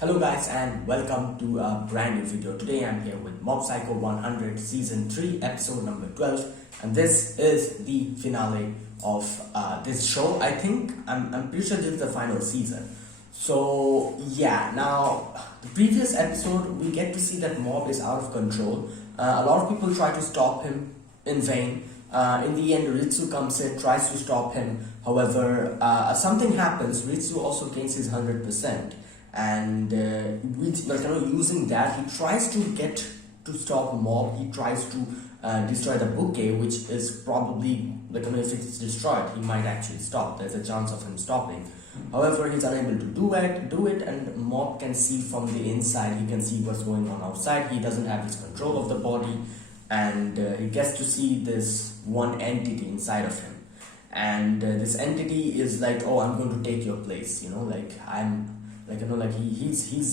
Hello guys and welcome to a brand new video. Today I'm here with Mob Psycho 100 Season 3 episode number 12, and this is the finale of this show. I think I'm pretty sure this is the final season. So yeah, now the previous episode we get to see that Mob is out of control. A lot of people try to stop him in vain. In the end, Ritsu comes in, tries to stop him. However, something happens. Ritsu also gains his 100%. And using that, he tries to get to stop Mob. He tries to destroy the bouquet, which is probably if it's destroyed, he might actually stop. There's a chance of him stopping. However, he's unable to do it, and Mob can see from the inside. He can see what's going on outside. He doesn't have his control of the body, and he gets to see this one entity inside of him. And this entity is like, oh, I'm going to take your place. He's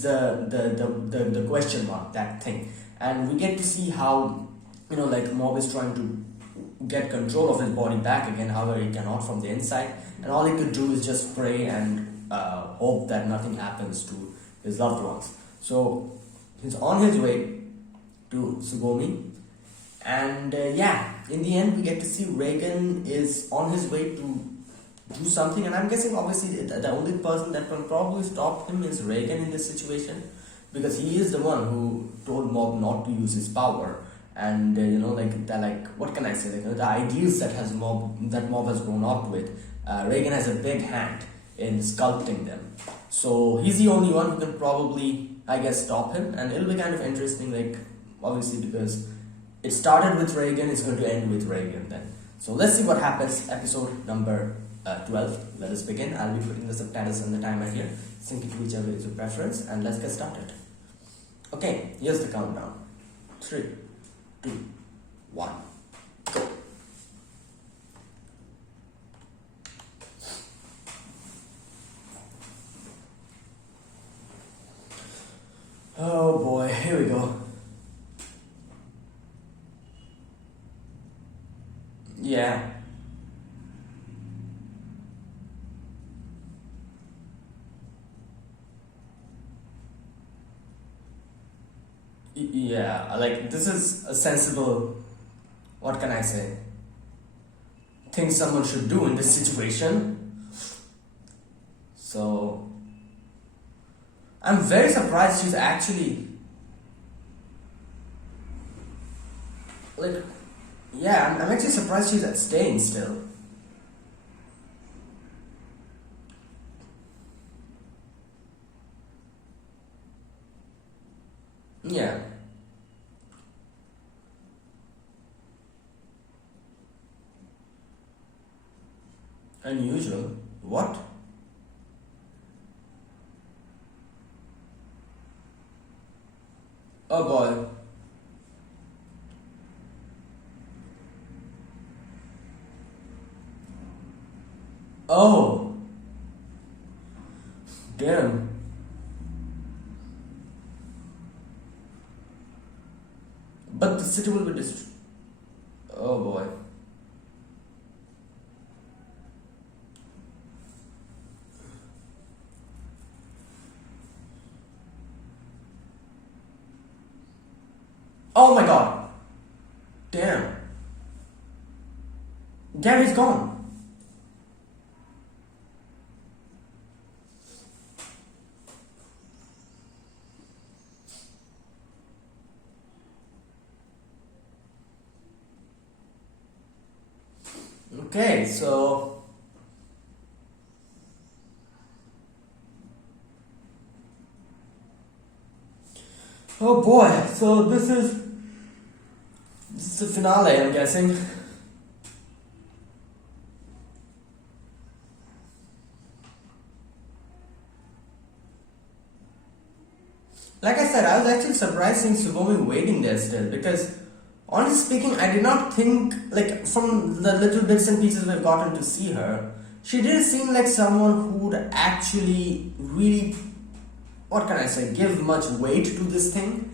the question mark, that thing. And we get to see how Mob is trying to get control of his body back again. However, he cannot from the inside, and all he could do is just pray and hope that nothing happens to his loved ones. So he's on his way to Tsugomi, and in the end we get to see Reigen is on his way to do something, and I'm guessing obviously the only person that can probably stop him is Reigen in this situation, because he is the one who told Mob not to use his power. And what can I say, the ideals that Mob has grown up with, Reigen has a big hand in sculpting them. So he's the only one who can probably, I guess, stop him, and it'll be kind of interesting, obviously, because it started with Reigen, it's going to end with Reigen then. So let's see what happens. Episode number 12. Let us begin. I'll be putting the subtitles and the timer here. Sync it to whichever is your preference, and let's get started. Okay, here's the countdown. 3, 2, 1, go. Oh boy, here we go. Yeah. Yeah, this is a sensible, what can I say, thing someone should do in this situation. So I'm very surprised she's actually I'm actually surprised she's staying still. Yeah. Unusual. What? Oh boy. Oh. Damn. But the city will be destroyed. Oh boy. Oh my god. Damn. Gary's gone. Okay, so oh boy, so this is the finale, I'm guessing. Like I said, I was actually surprised seeing Tsugomi waiting there still, because honestly speaking, I did not think, from the little bits and pieces we've gotten to see her, she didn't seem like someone who would actually really, what can I say, give much weight to this thing.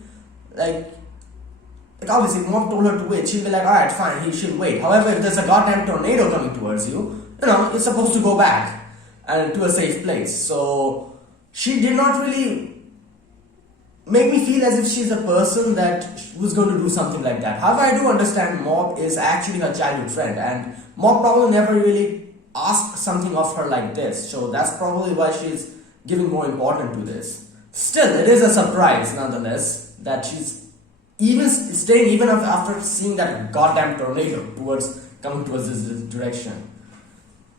Obviously, if Mob told her to wait, she'll be like, alright, fine, she'll wait. However, if there's a goddamn tornado coming towards you, you're supposed to go back and to a safe place. So she did not really make me feel as if she's a person that was going to do something like that. However, I do understand Mob is actually her childhood friend, and Mob probably never really asked something of her like this, so that's probably why she's giving more importance to this. Still, it is a surprise nonetheless that she's even staying even after seeing that goddamn tornado coming towards this direction.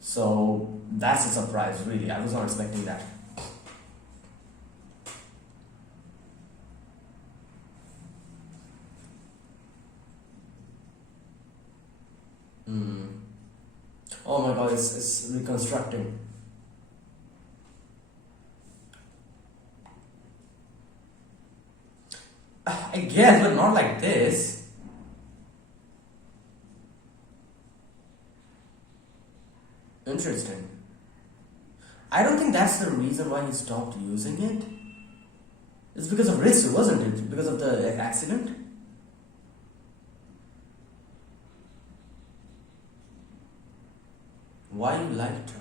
So that's a surprise, really. I was not expecting that. Oh my god, it's reconstructing. I guess, but not like this. Interesting. I don't think that's the reason why he stopped using it. It's because of Ritsu, wasn't it? Because of the accident? Why you liked her?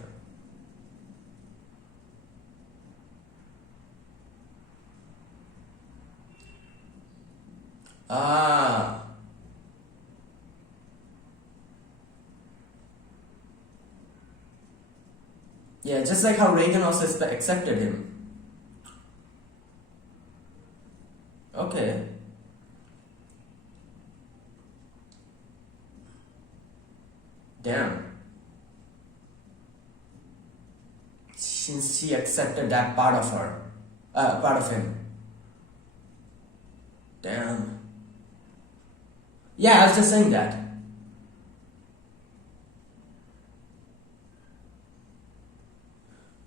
Ah. Yeah, just like how Reagan also accepted him. Okay. Damn. Since she accepted that part of her, part of him. Damn. Yeah, I was just saying that.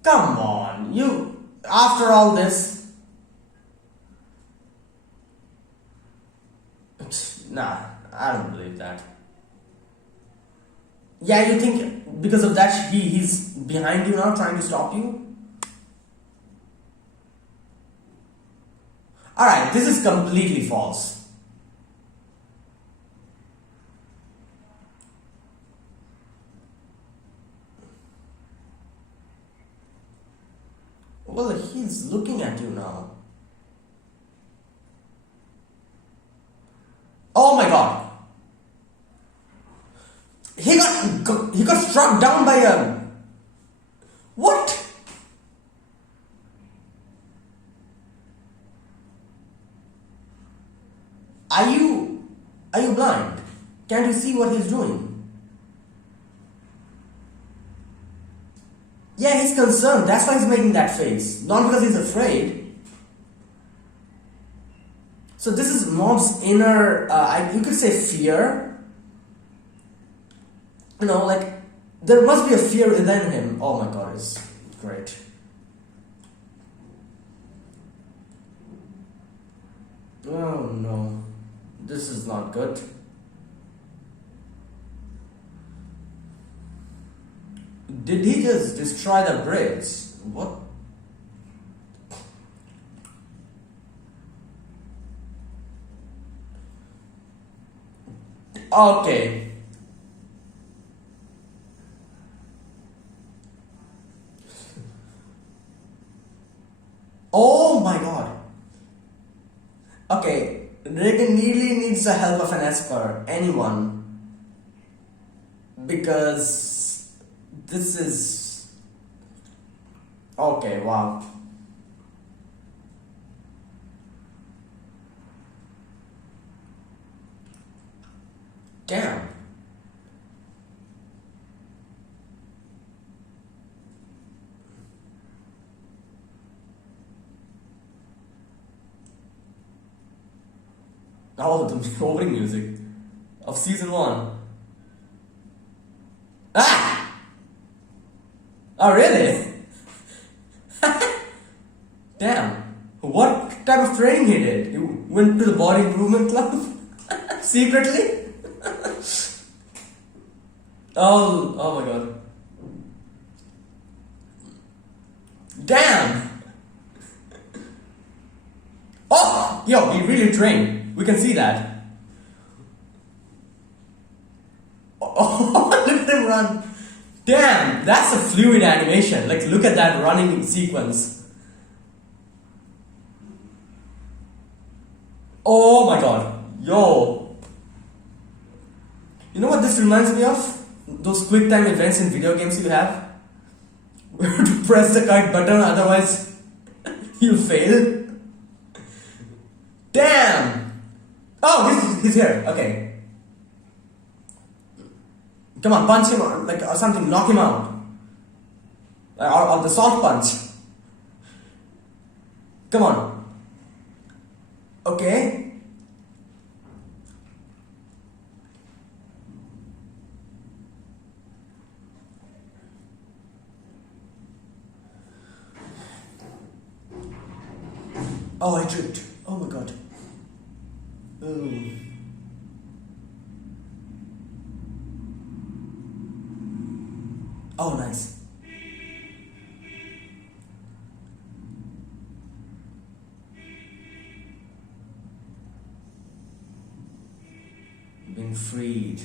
Come on, you. After all this. Nah, I don't believe that. Yeah, you think because of that he's behind you now trying to stop you? Alright, this is completely false. Well, he's looking at you now. Oh my god! He got struck down by a... What? Are you blind? Can't you see what he's doing? Yeah, he's concerned. That's why he's making that face. Not because he's afraid. So this is Mob's inner, you could say fear. You know, like, there must be a fear within him. Oh my god, it's great. Oh no, this is not good. Did he just destroy the bridge? What? Okay. Oh my god. Okay, Reagan really needs the help of an Esper, anyone. Because this is... Okay, wow. Damn. Oh, the opening music of season 1. Ah! Oh, really? Damn. What type of training he did? He went to the body improvement club? Secretly? Oh my god. Damn! Oh! Yo, he really trained. We can see that. Oh, look at him run. Damn, that's a fluid animation. Like, look at that running sequence. Oh my god. Yo. You know what this reminds me of? Those quick time events in video games you have? Where to press the kite button, otherwise you fail. Damn! Oh, he's here. Okay. Come on, punch him or something, knock him out. Or the salt punch. Come on. Okay. Oh, I tripped. Oh my god. Oh. Oh, nice. Been freed.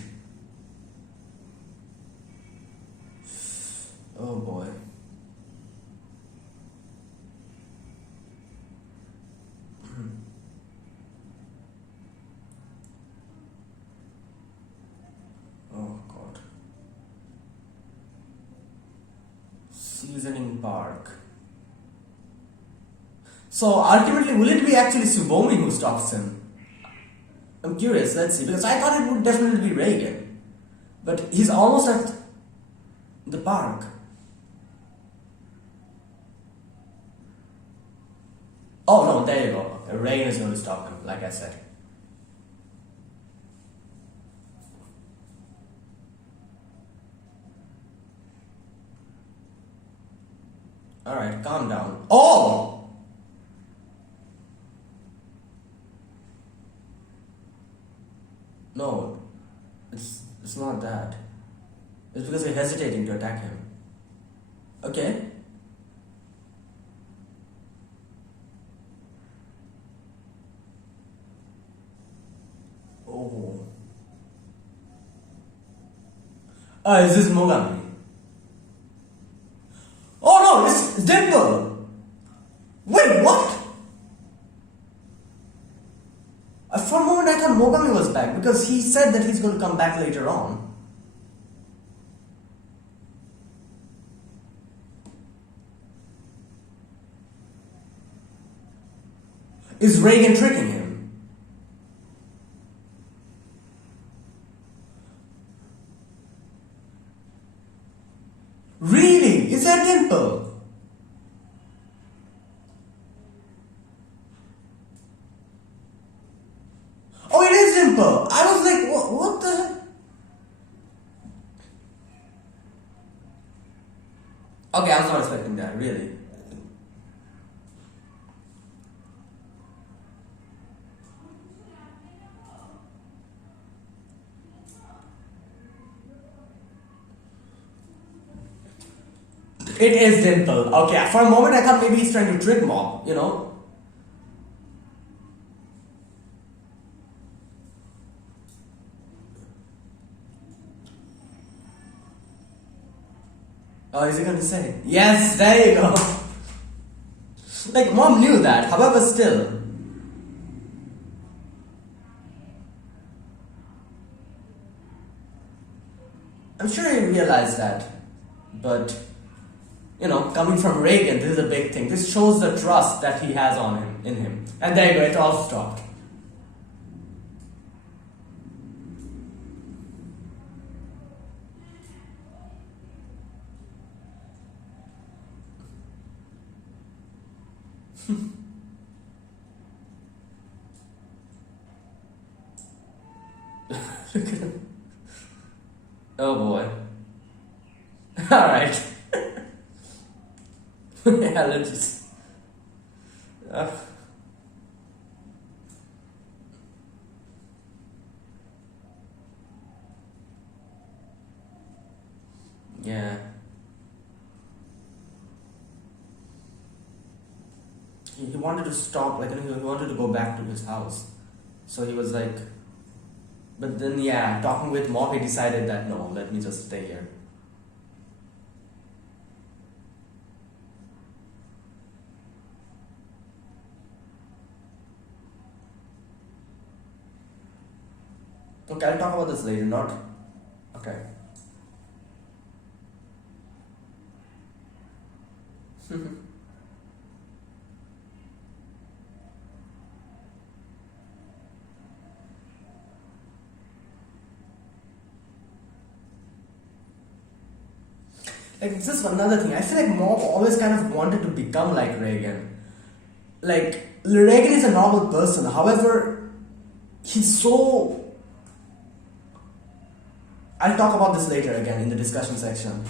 Oh boy. Oh god. Seasoning Park. So ultimately, will it be actually Subomi who stops him? I'm curious, let's see, because I thought it would definitely be Reagan. But he's almost at the park. Oh no, there you go. Reagan is going to stop him, like I said. Alright, calm down. Oh! No, it's not that. It's because you're hesitating to attack him. Okay. Oh. Is this Mogami? Oh no, it's Dimple! Wait, what? For a moment I thought Mogami was back because he said that he's going to come back later on. Is Reagan tricking him? Really? Is that Dimple? Oh, it is Dimple! I was like, what the heck? Okay, I was not expecting that, really. It is Dimple. Okay, for a moment I thought maybe he's trying to trick Mob, you know? Oh, is he going to say? Yes, there you go. Like, Mom knew that, however, still. I'm sure he realized that. But, you know, coming from Reagan, this is a big thing. This shows the trust that he has on him, in him. And there you go, it all stopped. Oh boy. Alright. Yeah, let's just. Uh, yeah. He wanted to stop, like, he wanted to go back to his house. So he was like. But then, yeah, talking with Mob, he decided that no, let me just stay here. Okay, I'll talk about this later, not. Okay. Like, this is another thing. I feel like Mob always kind of wanted to become like Reagan. Like, Reagan is a normal person, however, he's so. I'll talk about this later again in the discussion section.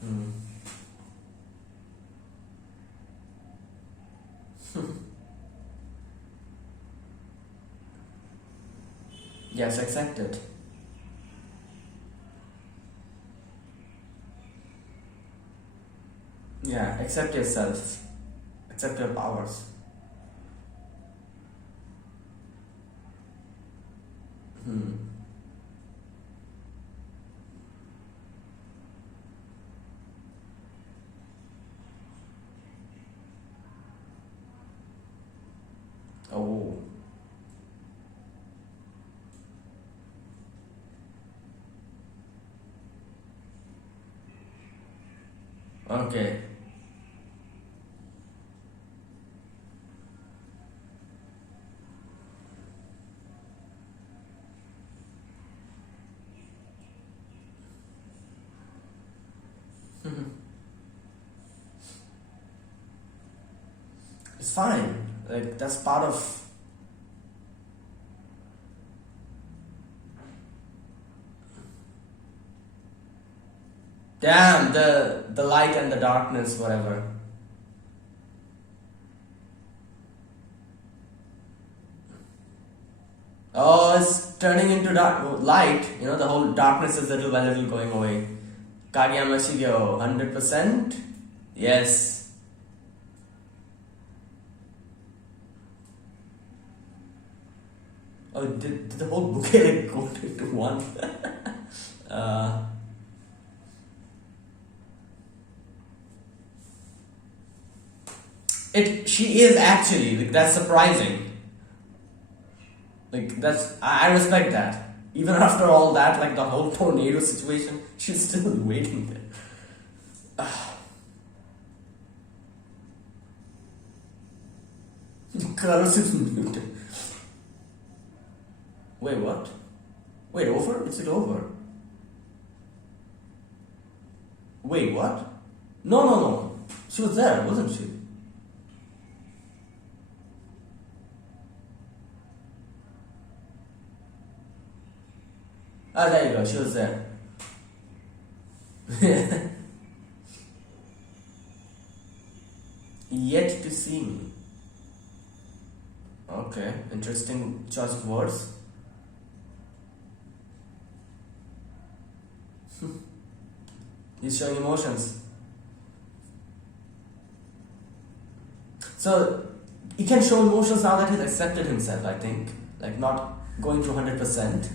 Hmm. Yes, accept it. Yeah, accept yourself. Accept your powers. Hmm. Oh. Okay. It's fine. Like, that's part of. Damn, the light and the darkness, whatever. Oh, it's turning into dark light. You know, the whole darkness is little by little going away. Kageyama Shigeo, 100%. Yes. Oh, did the whole bouquet like go into one? uh, she is actually, like, that's surprising. Like, I respect that. Even after all that, like the whole tornado situation, she's still waiting there. Carlos is muted. Wait, what? Wait, over? Is it over? Wait, what? No, no, no. She was there, wasn't she? Ah, there you go. She was there. Yet to see me. Okay, interesting choice of words. He's showing emotions. So he can show emotions now that he's accepted himself, I think. Like, not going to 100%.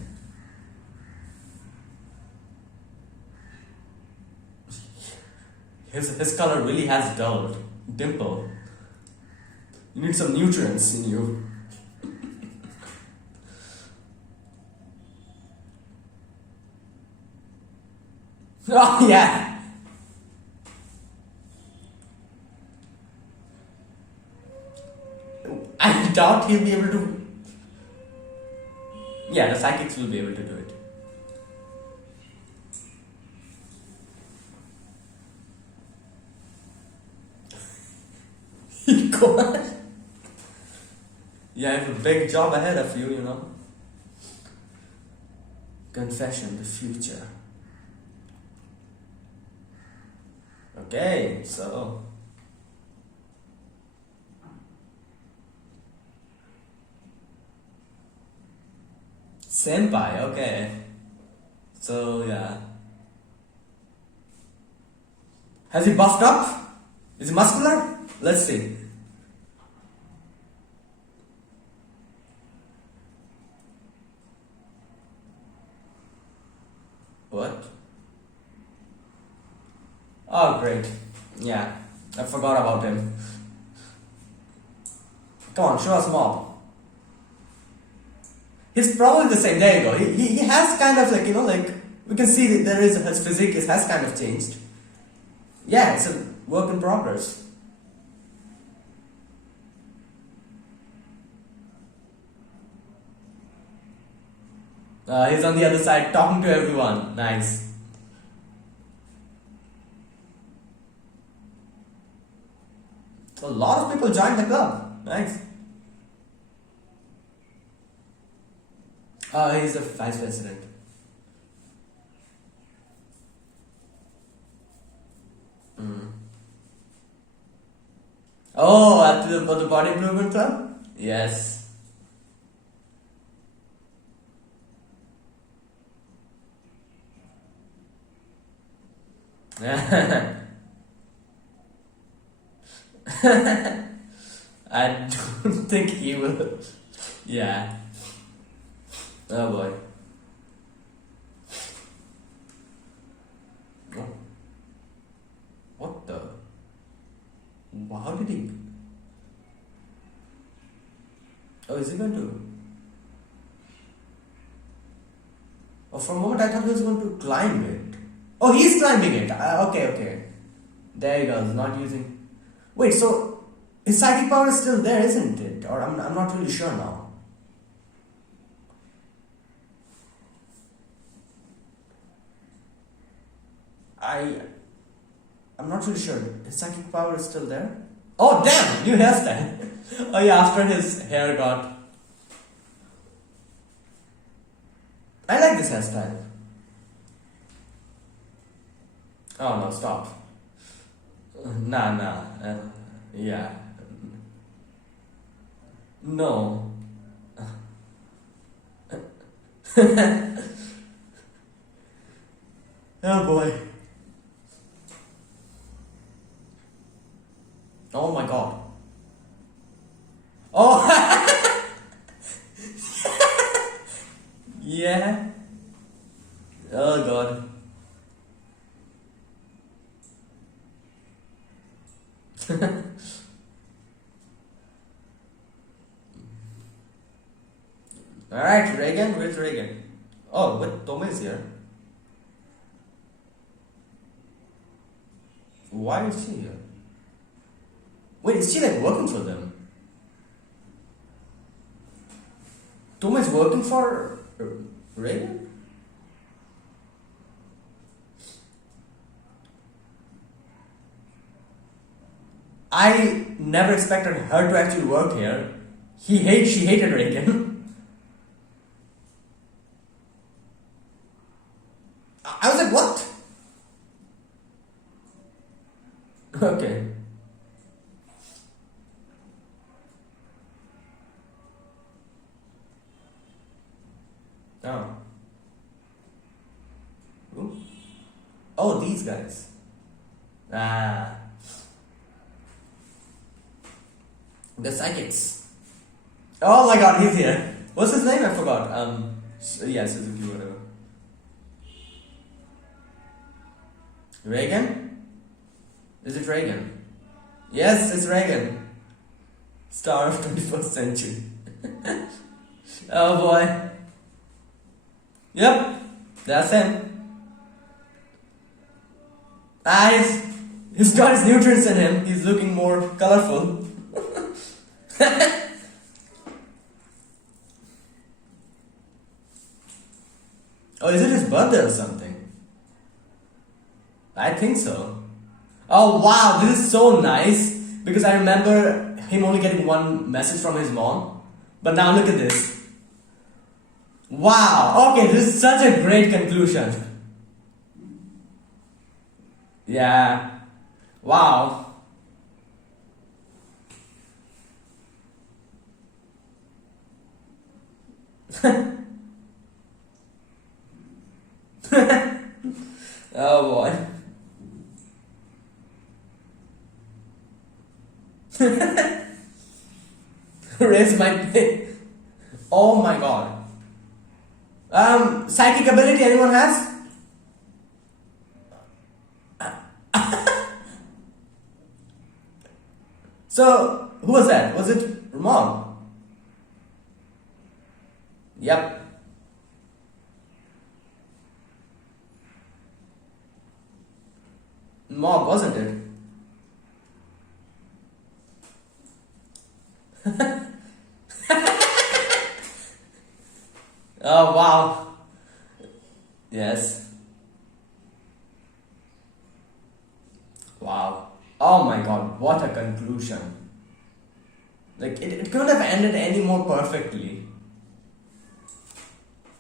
His color really has dulled. Dimple. You need some nutrients in you. Oh, yeah. I doubt he'll be able to. Yeah, the psychics will be able to do it. Go on. Yeah, I have a big job ahead of you, you know. Confession, the future. Okay, so. Senpai, okay. So, yeah. Has he buffed up? Is he muscular? Let's see. What? Oh, great. Yeah, I forgot about him. Come on, show us more. He's probably the same. There you go. He has kind of like, like, we can see that his physique has kind of changed. Yeah, it's a work in progress. He's on the other side talking to everyone. Nice. A lot of people joined the club. Nice. He's a vice president. Mm. Oh, for the body improvement club? Yes. I don't think he will. Yeah. Oh boy. Oh. What the? How did he? Oh, is he going to? Oh, for a moment I thought he was going to climb it. Oh, he's climbing it. Okay, okay. There he goes. Not using. Wait, so his psychic power is still there, isn't it? Or I'm not really sure now. I I'm not really sure. His psychic power is still there. Oh damn! New hairstyle. Oh yeah, after his hair got. I like this hairstyle. Oh no! Stop. Nah, nah. Yeah. No. Oh boy. Oh my god. Oh! Yeah. Oh god. Alright, Reagan, where's Reagan? Oh, but Tom is here. Why is she here? Wait, is she like working for them? Tom is working for Reagan? I never expected her to actually work here. She hated Reagan. I was like, what? Okay. Oh. Who? Oh, these guys. Ah. The psychics. Oh my god, he's here. What's his name? I forgot. Yeah, Suzuki, whatever. Reagan? Is it Reagan? Yes, it's Reagan. Star of 21st century. Oh boy. Yep, that's him. He's got his nutrients in him. He's looking more colorful. Oh, is it his birthday or something? I think so. Oh wow, this is so nice because I remember him only getting one message from his mom. But now look at this. Wow, okay, this is such a great conclusion. Yeah. Wow. Oh boy. Raise my pay. Oh my god. Psychic ability anyone has? So, who was that? Was it Mob? Yep. Mob, wasn't it? Oh, wow. Yes. Wow. Oh my god, what a conclusion. Like, it couldn't have ended any more perfectly.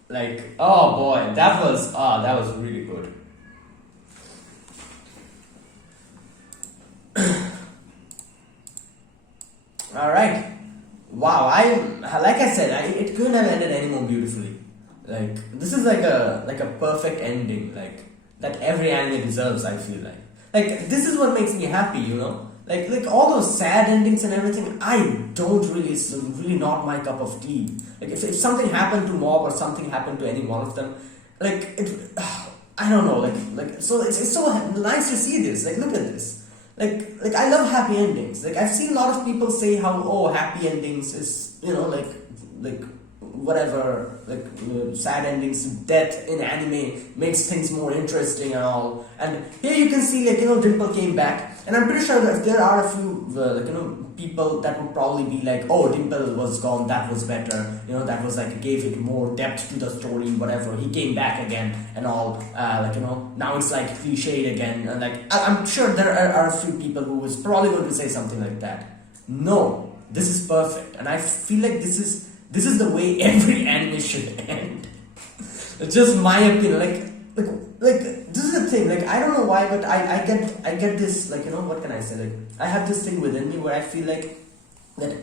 Like, oh boy, that was really good. All right. Wow, like I said, it couldn't have ended any more beautifully. Like, this is like a perfect ending, like that every anime deserves. I feel like this is what makes me happy, you know. Like all those sad endings and everything, I don't really, it's really not my cup of tea. Like if something happened to Mob or something happened to any one of them, like it, I don't know, like so it's so nice to see this. Like look at this. Like I love happy endings. Like I've seen a lot of people say how, oh, happy endings is, you know, like whatever, like sad endings, death in anime makes things more interesting and all. And here you can see, like, you know, Dimple came back, and I'm pretty sure that there are a few like, you know, people that would probably be like, oh, Dimple was gone, that was better, you know, that was like gave it more depth to the story, whatever. He came back again and all, like, you know, now it's like cliched again. And like I'm sure there are a few people who was probably going to say something like that. No, this is perfect, and I feel like this is the way every anime should end. It's just my opinion. Like this is the thing. Like I don't know why, but I get this, like, you know, what can I say? Like I have this thing within me where I feel like that,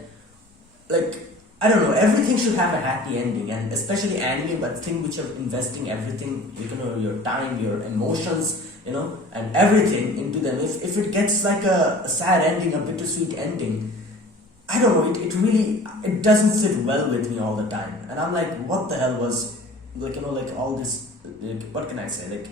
like, I don't know, everything should have a happy ending, and especially anime, but thing which you're investing everything, you know, your time, your emotions, you know, and everything into them. If it gets like a sad ending, a bittersweet ending, I don't know, it really, it doesn't sit well with me all the time. And I'm like, what the hell was, like, you know, like all this, like, what can I say, like,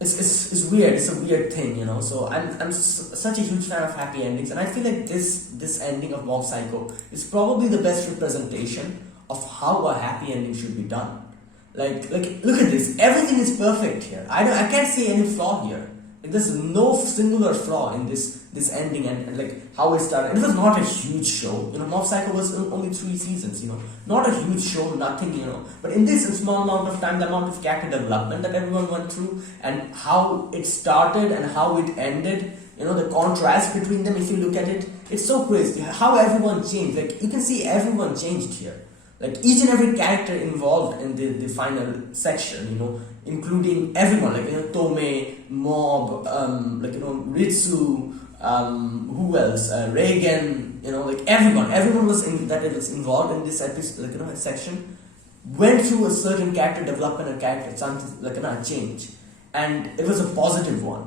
it's weird, it's a weird thing, you know. So I'm such a huge fan of happy endings, and I feel like this ending of Mob Psycho is probably the best representation of how a happy ending should be done. Like look at this, everything is perfect here. I can't see any flaw here. Like, there's no singular flaw in this ending, and like how it started. It was not a huge show, you know. Mob Psycho was only 3 seasons, you know, not a huge show, nothing, you know. But in this small amount of time, the amount of character development that everyone went through, and how it started and how it ended, you know, the contrast between them. If you look at it, it's so crazy how everyone changed. Like you can see everyone changed here. Like each and every character involved in the final section, you know, including everyone, like, you know, Tome, Mob, like, you know, Ritsu, who else? Reagan, you know, like everyone was involved in this episode, like, you know, section, went through a certain character development and character something, like, you know, a change, and it was a positive one,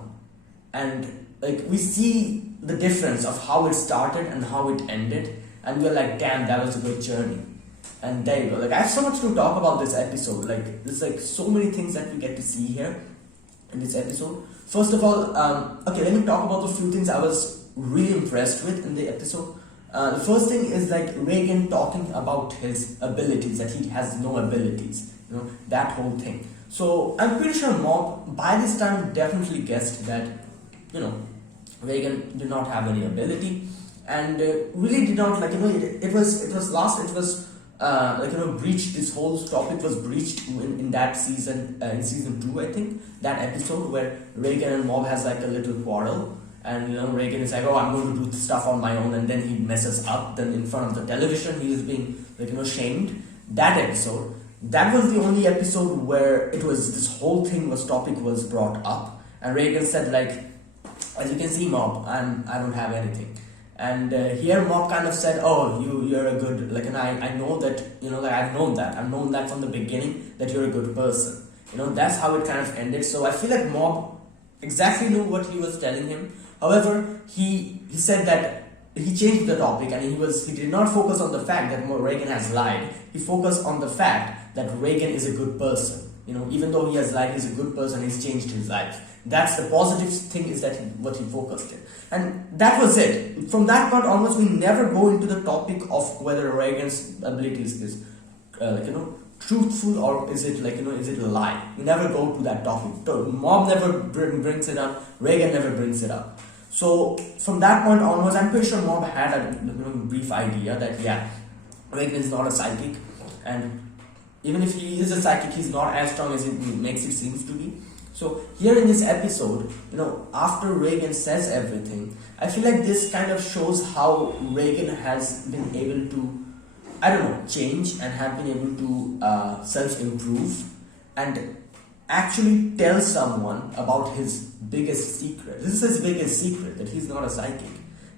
and like we see the difference of how it started and how it ended, and we're like, damn, that was a good journey. And there you go. Like I have so much to talk about this episode. Like there's like so many things that we get to see here in this episode. First of all, okay, let me talk about the few things I was really impressed with in the episode. The first thing is like Reagan talking about his abilities, that he has no abilities. You know, that whole thing. So I'm pretty sure Mob by this time definitely guessed that, you know, Reagan did not have any ability, and really did not, like, you know, it was lost. It was like, you know, breached. This whole topic was breached in that season, in season 2, I think, that episode where Reagan and Mob has like a little quarrel, and, you know, Reagan is like, oh, I'm going to do stuff on my own, and then he messes up. Then in front of the television, he is being, like, you know, shamed. That episode, that was the only episode where it was, this whole thing was brought up, and Reagan said, like, as you can see, Mob, I don't have anything. And here Mob kind of said, oh, you're a good, like, and I know that, you know, like, I've known that from the beginning, that you're a good person. You know, that's how it kind of ended. So I feel like Mob exactly knew what he was telling him. However, he said that he changed the topic, and he did not focus on the fact that Reagan has lied. He focused on the fact that Reagan is a good person. Even though he has lied, he's a good person, he's changed his life. That's the positive thing, is that what he focused in. And that was it. From that point onwards, we never go into the topic of whether Reagan's abilities is, truthful, or is it is it a lie. We never go to that topic. Mob never brings it up, Reagan never brings it up. So from that point onwards, I'm pretty sure Mob had a brief idea that, yeah, Reagan is not a psychic, and even if he is a psychic, he's not as strong as it makes it seems to be. So here in this episode, after Reagan says everything, I feel like this kind of shows how Reagan has been able to, change, and have been able to self-improve and actually tell someone about his biggest secret. This is his biggest secret, that he's not a psychic.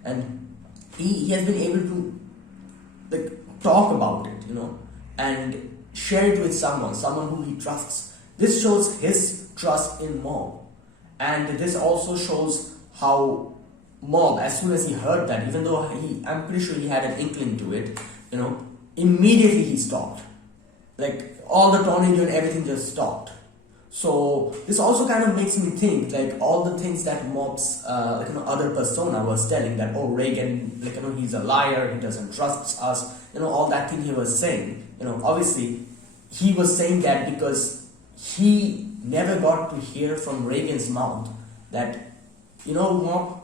And he has been able to talk about it, and share it with someone who he trusts. This shows his trust in Mob. And this also shows how Mob, as soon as he heard that, even though I'm pretty sure he had an inkling to it, immediately he stopped. Like, all the tornado and everything just stopped. So this also kind of makes me think, like, all the things that Mob's other persona was telling, that, oh, Reagan, he's a liar, he doesn't trust us, all that thing he was saying, obviously he was saying that because he never got to hear from Reagan's mouth that, Mob,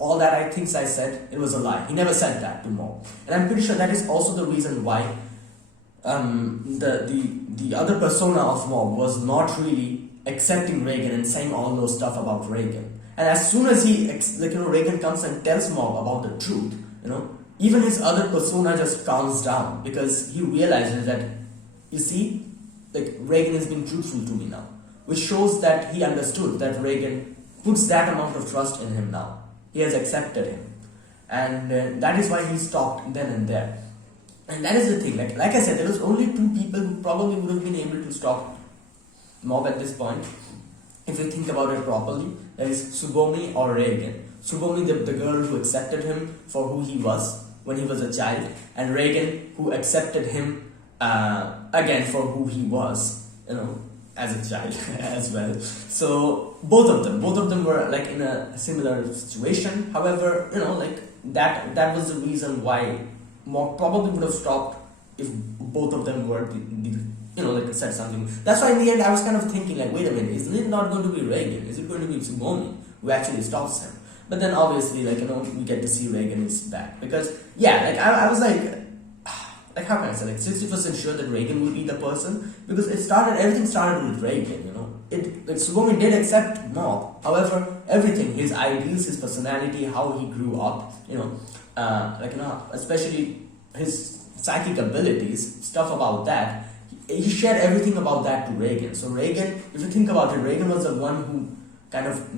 all that I said, it was a lie. He never said that to Mob. And I'm pretty sure that is also the reason why the other persona of Mob was not really accepting Reagan and saying all those stuff about Reagan. And as soon as Reagan comes and tells Mob about the truth, even his other persona just calms down, because he realizes that, you see, Reagan is being truthful to me now, which shows that he understood that Reagan puts that amount of trust in him now. He has accepted him, and that is why he stopped then and there. And that is the thing, like I said, there was only two people who probably would have been able to stop Mob at this point, if you think about it properly. That is Tsubomi or Reagan. Tsubomi, the girl who accepted him for who he was when he was a child, and Reagan, who accepted him again for who he was, as a child as well. So both of them were in a similar situation. However, that was the reason why Mob probably would have stopped if both of them were said something. That's why in the end I was kind of thinking, wait a minute, isn't it not going to be Reagan? Is it going to be Tsubomi who actually stops him? But then obviously we get to see Reagan is back, because I was how can I say, 60% sure that Reagan will be the person, because everything started with Reagan. Tsubomi did accept Mob. However, everything, his ideals, his personality, how he grew up, especially his psychic abilities, stuff about that, he shared everything about that to Reagan. So Reagan, if you think about it, Reagan was the one who kind of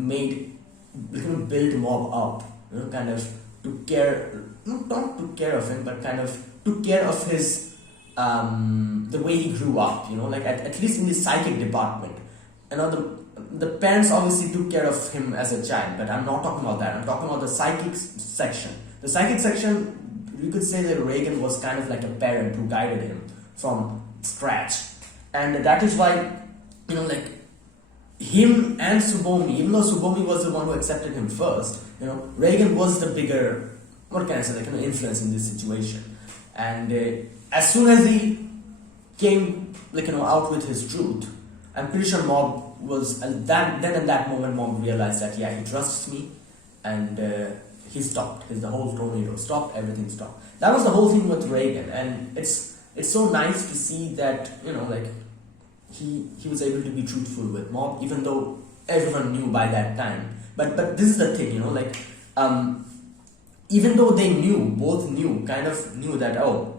built Mob up, kind of took care, not took care of him, but kind of took care of his, the way he grew up, at least in the psychic department. The parents obviously took care of him as a child, but I'm not talking about that. I'm talking about the psychic section. The psychic section, you could say that Reagan was kind of like a parent who guided him from scratch. And that is why, him and Tsubomi, even though Tsubomi was the one who accepted him first, Reagan was the bigger, influence in this situation. And as soon as he came, out with his truth, I'm pretty sure Mob was, then in that moment, Mob realized that, yeah, he trusts me, and he stopped. The whole tornado stopped, everything stopped. That was the whole thing with Reagan, and it's so nice to see that, he was able to be truthful with Mob, even though everyone knew by that time. But this is the thing, even though they both knew that, oh,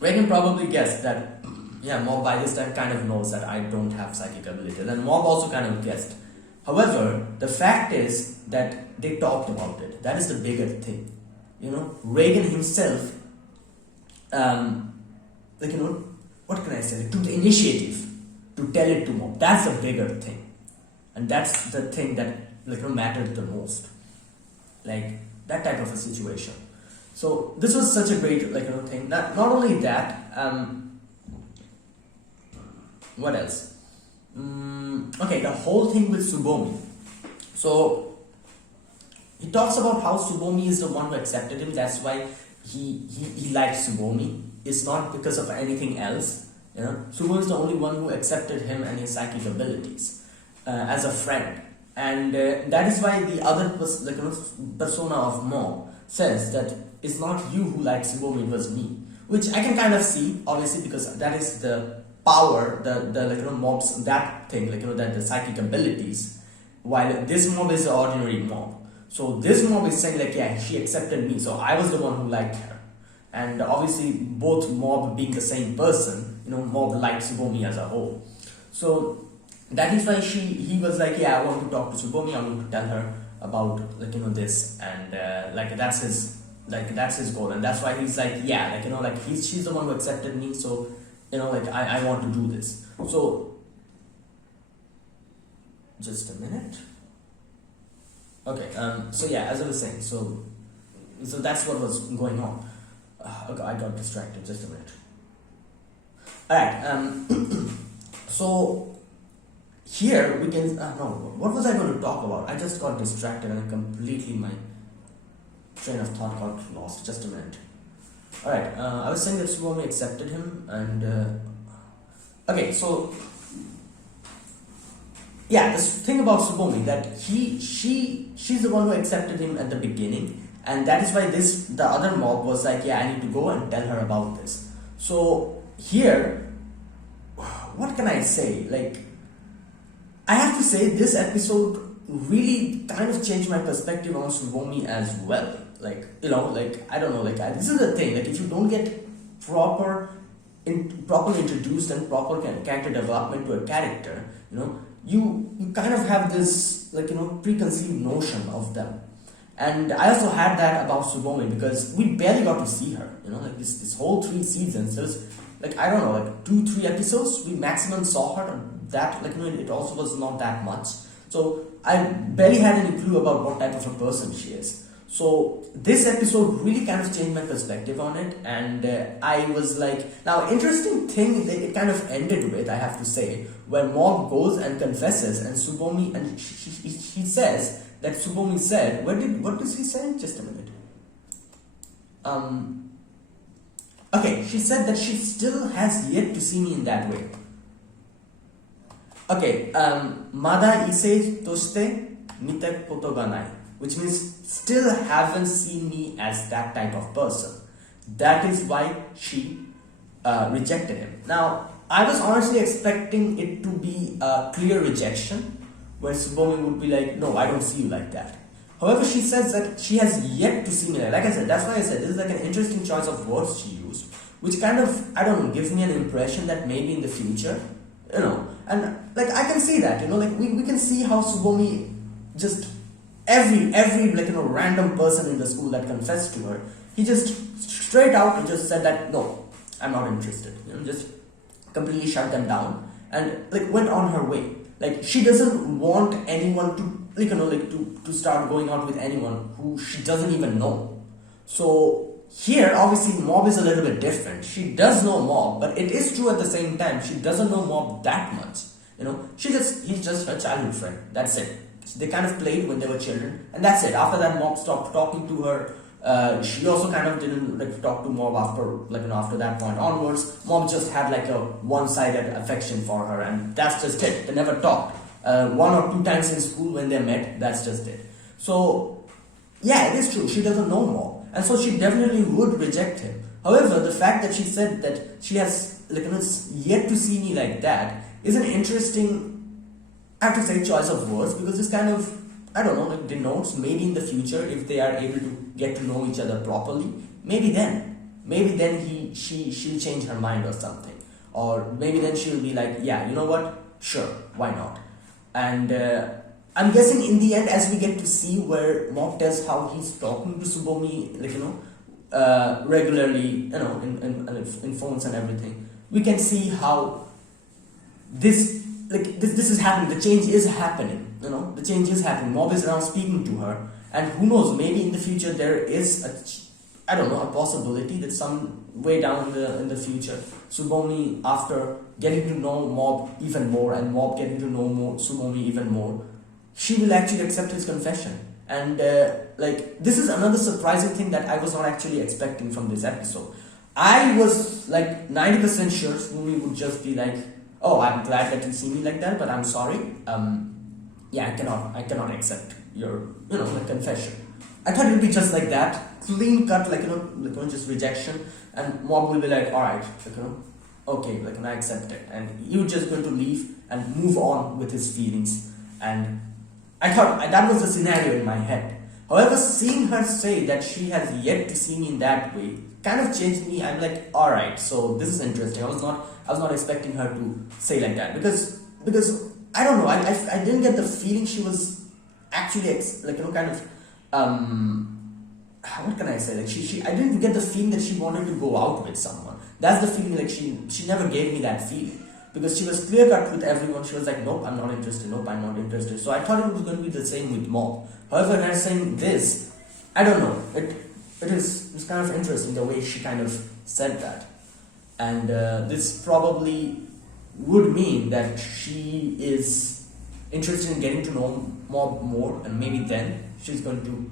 Reagan probably guessed that, yeah, Mob by this time kind of knows that I don't have psychic abilities, and Mob also kind of guessed. However, the fact is that they talked about it. That is the bigger thing. Reagan himself, what can I say? Took the initiative to tell it to Mob. That's the bigger thing, and that's the thing that mattered the most. That type of a situation. So this was such a great thing. Not only that, what else? Okay, the whole thing with Tsubomi. So he talks about how Tsubomi is the one who accepted him. That's why he liked Tsubomi. It's not because of anything else. You know, Tsubomi is the only one who accepted him and his psychic abilities as a friend, and that is why the other persona of Mo says that it's not you who liked Tsubomi, it was me, which I can kind of see, obviously, because that is the power, the mob's that thing, that the psychic abilities, while this mob is the ordinary mob. So this mob is saying like, yeah, she accepted me, so I was the one who liked her. And obviously both mob being the same person, mob liked Tsubomi as a whole. So that is why he was like, yeah, I want to talk to Tsubomi, I want to tell her about this, and that's his goal, and that's why he's like, yeah, she's the one who accepted me, so I want to do this. So just a minute. Okay, so yeah, as I was saying, so that's what was going on. Okay, I got distracted, just a minute. Alright, so here we can, no, what was I going to talk about? I just got distracted and my train of thought got lost. Just a minute. Alright, I was saying that Tsubomi accepted him, and okay, so yeah, this thing about Tsubomi, that she's the one who accepted him at the beginning, and that is why the other mob was like, yeah, I need to go and tell her about this. So here, what can I say? I have to say this episode really kind of changed my perspective on Tsubomi as well. I don't know, this is the thing, if you don't get properly introduced and proper character development to a character, you kind of have this preconceived notion of them. And I also had that about Tsubomi because we barely got to see her. This whole 3 seasons, there was I don't know, 2-3 episodes we maximum saw her. That it also was not that much. So I barely had any clue about what type of a person she is. So this episode really kind of changed my perspective on it, and I was like, now interesting thing that it kind of ended with, I have to say, where Mob goes and confesses, and Tsubomi, and he says that Tsubomi said, what does he say? Just a minute. Okay, she said that she still has yet to see me in that way. Okay, Mada ise toshite mita koto ga nai, which means still haven't seen me as that type of person. That is why she rejected him. Now, I was honestly expecting it to be a clear rejection, where Tsubomi would be like, no, I don't see you like that. However, she says that she has yet to see me like I said, that's why I said this is an interesting choice of words she used, which kind of, I don't know, gives me an impression that maybe in the future, and I can see that, we can see how Tsubomi just every random person in the school that confessed to her, he just straight out and just said that no, I'm not interested, just completely shut them down and went on her way. She doesn't want anyone to to start going out with anyone who she doesn't even know. So here obviously Mob is a little bit different. She does know Mob, but it is true at the same time she doesn't know Mob that much. He's just her childhood friend. That's it. They kind of played when they were children, and that's it. After that, Mob stopped talking to her. She also kind of didn't talk to Mob after that point onwards. Mob just had a one-sided affection for her, and that's just it. They never talked. 1 or 2 times in school when they met, that's just it. So yeah, it is true. She doesn't know Mob, and so she definitely would reject him. However, the fact that she said that she has yet to see me like that is an interesting, I have to say, choice of words, because this kind of, I don't know, denotes maybe in the future if they are able to get to know each other properly, maybe then she'll change her mind or something, or maybe then she'll be like, yeah, you know what, sure, why not? And I'm guessing in the end, as we get to see where Mob tells how he's talking to Tsubomi, regularly, in phones and everything, we can see how this is happening. The change is happening. The change is happening. Mob is now speaking to her, and who knows? Maybe in the future there is a possibility that way down in the future, Tsubomi, after getting to know Mob even more and Mob getting to know Tsubomi even more, she will actually accept his confession. And like, this is another surprising thing that I was not actually expecting from this episode. I was like 90% sure Tsubomi would just be like, oh, I'm glad that you see me like that, but I'm sorry. Yeah, I cannot accept your, like, confession. I thought it would be just like that, clean cut, like, just rejection, and Mob will be like, alright, okay, like, I accept it, and you're just going to leave and move on with his feelings. And I thought that was the scenario in my head. However, seeing her say that she has yet to see me in that way kind of changed me. I'm like, alright, so this is interesting. I was not expecting her to say like that, because I don't know, I didn't get the feeling she was actually kind of what can I say, like, she I didn't get the feeling that she wanted to go out with someone. That's the feeling, like, she never gave me that feeling, because she was clear cut with everyone. She was like, nope, I'm not interested, nope, I'm not interested. So I thought it was going to be the same with Mob. However, when I was saying this, I don't know, it's kind of interesting the way she kind of said that. And this probably would mean that she is interested in getting to know Mob more, and maybe then she's going to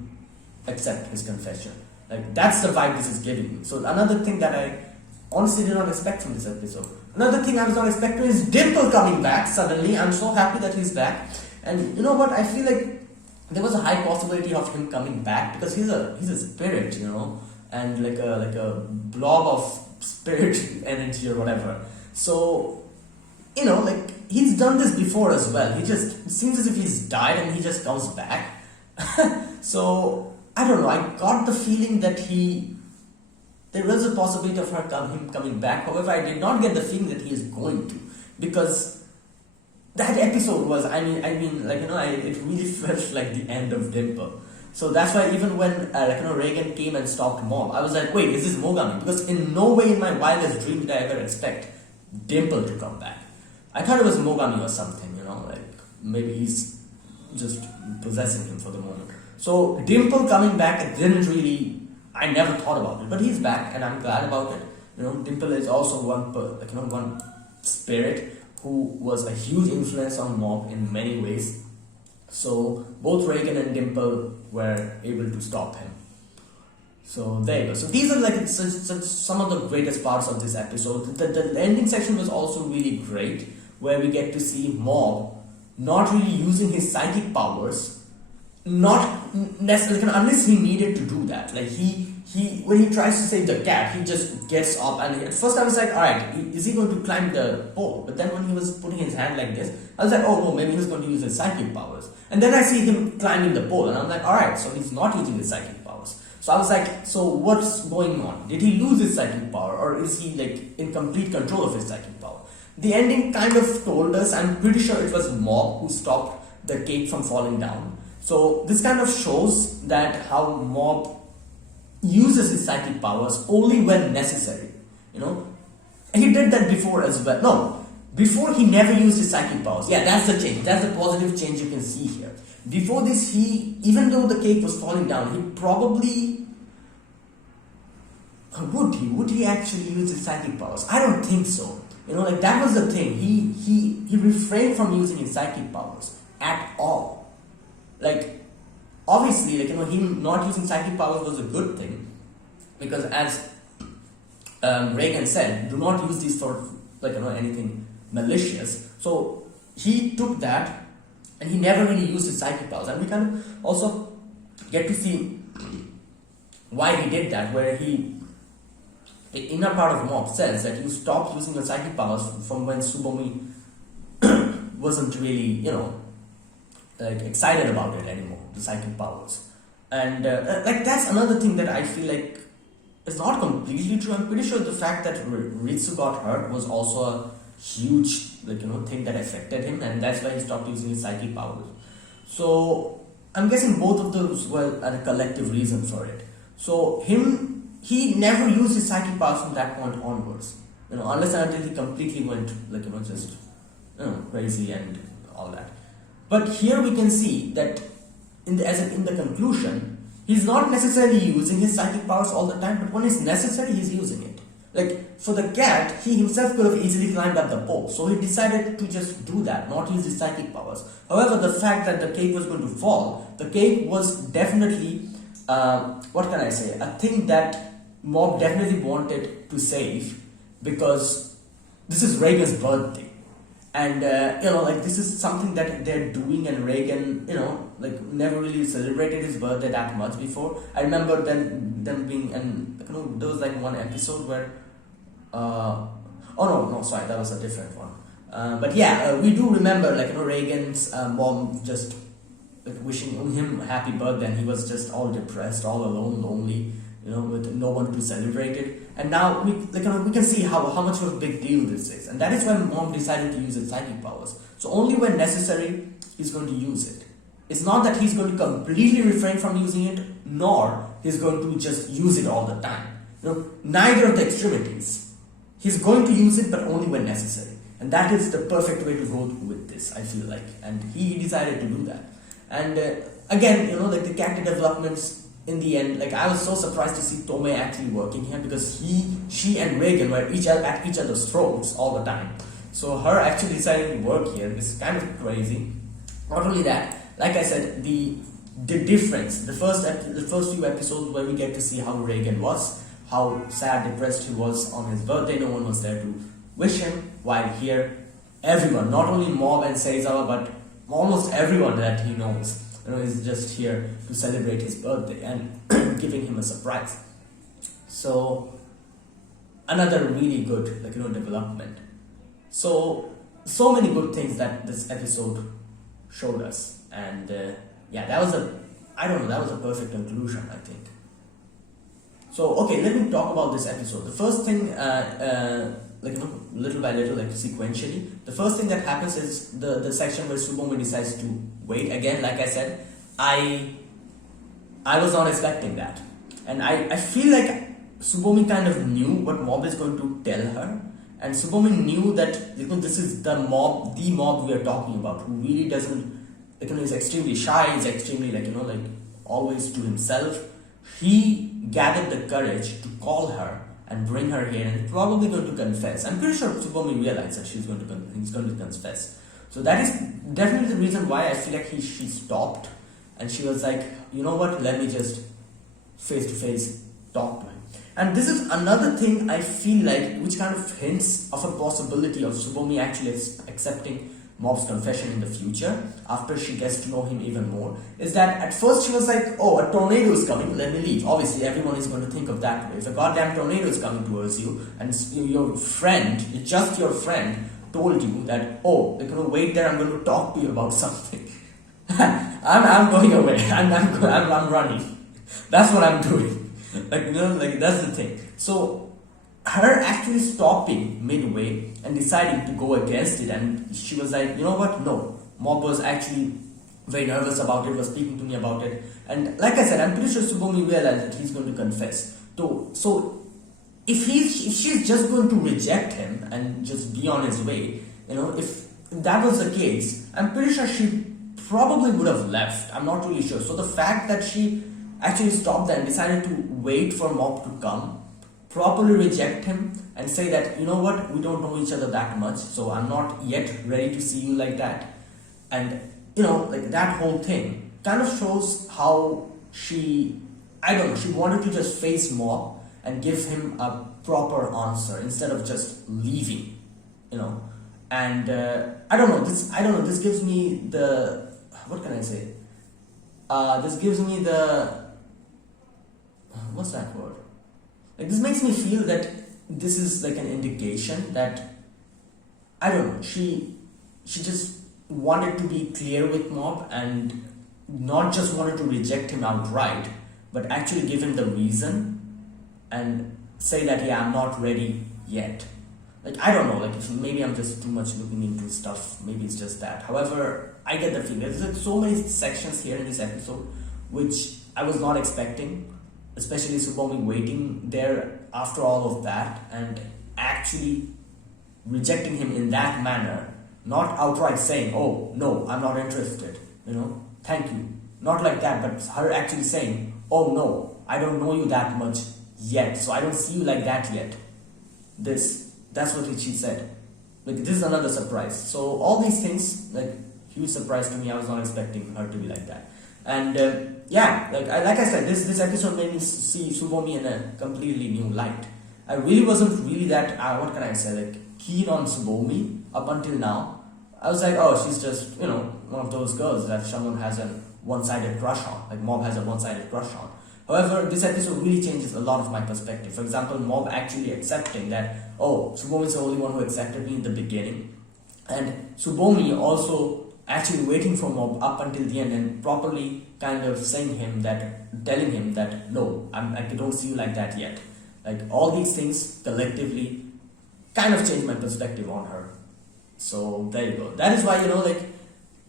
accept his confession. Like, that's the vibe this is giving me. So another thing that I honestly did not expect from this episode. Another thing I was not expecting is Dimple coming back suddenly. I'm so happy that he's back. And you know what? I feel like there was a high possibility of him coming back, because he's a spirit, and like a blob of spirit energy or whatever. So, like, he's done this before as well. It seems as if he's died and he just comes back. So, I don't know, I got the feeling that there was a possibility of him coming back. However, I did not get the feeling that he is going to, because that episode was, it really felt like the end of Dimple. So that's why even when Reigen came and stopped Mob, I was like, wait, is this Mogami? Because in no way in my wildest dream did I ever expect Dimple to come back. I thought it was Mogami or something, like maybe he's just possessing him for the moment. So Dimple coming back, I never thought about it, but he's back and I'm glad about it. Dimple is also one spirit who was a huge influence on Mob in many ways. So both Reigen and Dimple were able to stop him. So there you go. So these are like some of the greatest parts of this episode. The ending section was also really great, where we get to see Mob not really using his psychic powers, not necessarily, unless he needed to do that. Like when he tries to save the cat, he just gets up, and at first I was like, alright, is he going to climb the pole? But then when he was putting his hand like this, I was like, oh no, maybe he's going to use his psychic powers. And then I see him climbing the pole, and I'm like, alright, so he's not using his psychic powers. So I was like, so what's going on? Did he lose his psychic power, or is he like in complete control of his psychic power? The ending kind of told us. I'm pretty sure it was Mob who stopped the cake from falling down. So this kind of shows that how Mob uses his psychic powers only when necessary. He did that before as well. No, before he never used his psychic powers. Yeah, that's the change. That's the positive change you can see here. Before this, even though the cake was falling down, he probably would he actually use his psychic powers? I don't think so. Like, that was the thing. He refrained from using his psychic powers at all. Like, obviously, him not using psychic powers was a good thing, because as Reigen said, do not use these for anything malicious. So he took that and he never really used his psychic powers, and we kind of also get to see why he did that, where the inner part of Mob says that you stopped using your psychic powers from when Tsubomi wasn't really, excited about it anymore, the psychic powers. And that's another thing that I feel like is not completely true. I'm pretty sure the fact that Ritsu got hurt was also a huge thing that affected him, and that's why he stopped using his psychic powers. So I'm guessing both of those were a collective reason for it. So he never used his psychic powers from that point onwards, unless and until he completely went crazy and all that. But here we can see that in the conclusion, he's not necessarily using his psychic powers all the time, but when it's necessary, he's using it. Like for the cat, he himself could have easily climbed up the pole, so he decided to just do that, not use his psychic powers. However, the fact that the cake was going to fall, the cake was definitely, what can I say, a thing that Mob definitely wanted to save, because this is Reagan's birthday. And like this is something that they're doing, and Reagan, like never really celebrated his birthday that much before. I remember them being, and there was like one episode where, oh no, sorry, that was a different one. But yeah, we do remember like Reagan's mom just like wishing him happy birthday, and he was just all depressed, all alone, lonely, with no one to celebrate it. And now we can see how much of a big deal this is, and that is when Mom decided to use its psychic powers. So only when necessary he's going to use it. It's not that he's going to completely refrain from using it, nor he's going to just use it all the time. Neither of the extremities. He's going to use it, but only when necessary, and that is the perfect way to go with this, I feel like. And he decided to do that. And again, like the character developments. In the end, like I was so surprised to see Tomei actually working here, because she and Reagan were at each other's throats all the time. So her actually deciding to work here is kind of crazy. Not only that, like I said, the difference, the first few episodes where we get to see how Reagan was, how sad, depressed he was on his birthday, no one was there to wish him, while here, everyone, not only Mob and Seizawa, but almost everyone that he knows, is just here to celebrate his birthday and giving him a surprise. So another really good development. So many good things that this episode showed us, and that was a perfect conclusion, I think. So okay, let me talk about this episode. The first thing, little by little, sequentially, the first thing that happens is the section where Tsubomi decides to wait again. Like I said, I was not expecting that, and I feel like Tsubomi kind of knew what Mob is going to tell her, and Tsubomi knew that this is the mob we are talking about, who really doesn't, is extremely shy, is extremely always to himself. He gathered the courage to call her and bring her here, and probably going to confess. I'm pretty sure Tsubomi realized that he's going to confess. So that is definitely the reason why I feel like she stopped, and she was like, you know what, let me just face to face talk to him. And this is another thing I feel like, which kind of hints of a possibility of Tsubomi actually accepting Mob's confession in the future, after she gets to know him even more, is that at first she was like, oh, a tornado is coming, let me leave. Obviously, everyone is going to think of that way. If a goddamn tornado is coming towards you, and your friend, told you that, oh, wait there, I'm going to talk to you about something. I'm going away. I'm running. That's what I'm doing. That's the thing. So her actually stopping midway and deciding to go against it, and she was like, you know what, no. Mob was actually very nervous about it, was speaking to me about it, and like I said, I'm pretty sure Tsubomi realized that he's going to confess. So if she's just going to reject him and just be on his way, if that was the case, I'm pretty sure she probably would have left. I'm not really sure. So the fact that she actually stopped there and decided to wait for Mob to come, properly reject him, and say that, you know what, we don't know each other that much, so I'm not yet ready to see you like that. And that whole thing kind of shows how she wanted to just face Mob and give him a proper answer instead of just leaving, and I don't know, this gives me the, what can I say, this gives me the, what's that word? This makes me feel that this is like an indication that, I don't know, she just wanted to be clear with Mob and not just wanted to reject him outright, but actually give him the reason and say that, yeah, I'm not ready yet. I don't know, maybe I'm just too much looking into stuff, maybe it's just that. However, I get the feeling there's so many sections here in this episode which I was not expecting, especially Tsubomi waiting there after all of that and actually rejecting him in that manner, not outright saying, oh no, I'm not interested, thank you, not like that, but her actually saying, oh no, I don't know you that much yet, so I don't see you like that yet. this. That's what she said. Like, this is another surprise. So all these things, like, huge surprise to me. I was not expecting her to be like that. And yeah, like I said, this episode made me see Tsubomi in a completely new light. I really wasn't really that, what can I say, like, keen on Tsubomi up until now. I was like, oh, she's just, one of those girls that someone has a one-sided crush on, like Mob has a one-sided crush on. However, this episode really changes a lot of my perspective. For example, Mob actually accepting that, oh, Tsubomi is the only one who accepted me in the beginning. And Tsubomi also actually waiting for Mob up until the end and properly kind of telling him that, no, I don't see you like that yet. Like, all these things collectively kind of changed my perspective on her. So there you go. That is why,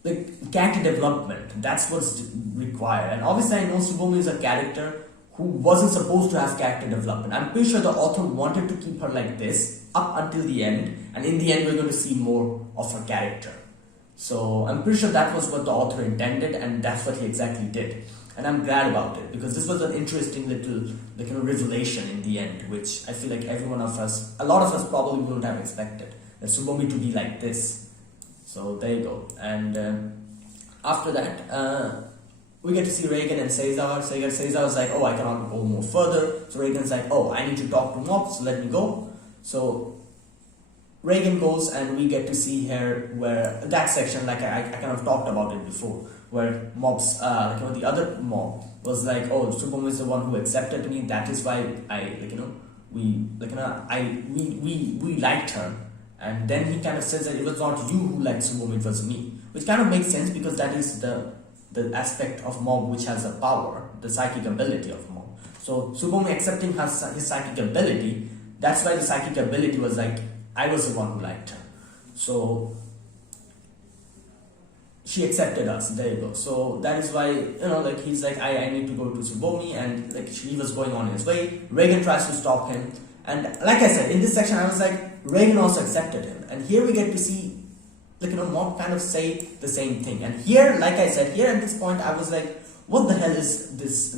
like character development, that's what's required. And obviously I know Tsubomi is a character who wasn't supposed to have character development. I'm pretty sure the author wanted to keep her like this up until the end, and in the end we're going to see more of her character. So I'm pretty sure that was what the author intended, and that's what he exactly did. And I'm glad about it, because this was an interesting little revelation in the end, which I feel like a lot of us probably wouldn't have expected, that Tsubomi to be like this. So there you go. And after that, we get to see Reigen and Seizawa. Seizawa was like, oh, I cannot go more further. So Reigen's like, oh, I need to talk to Mob, so let me go. So Reigen goes, and we get to see her where that section, like I kind of talked about it before, where Mob's, the other Mob was like, oh, Tsubomi is the one who accepted me. That is why we liked her. And then he kind of says that it was not you who liked Tsubomi, it was me. Which kind of makes sense, because that is the aspect of Mob which has the power, the psychic ability of Mob. So Tsubomi accepting his psychic ability, that's why the psychic ability was like, I was the one who liked her. So she accepted us, there you go. So that is why, he's like, I need to go to Tsubomi, and like he was going on his way. Reigen tries to stop him. And like I said, in this section I was like, Reigen also accepted him. And here we get to see, Mob kind of say the same thing. And here, like I said, here at this point I was like, what the hell is this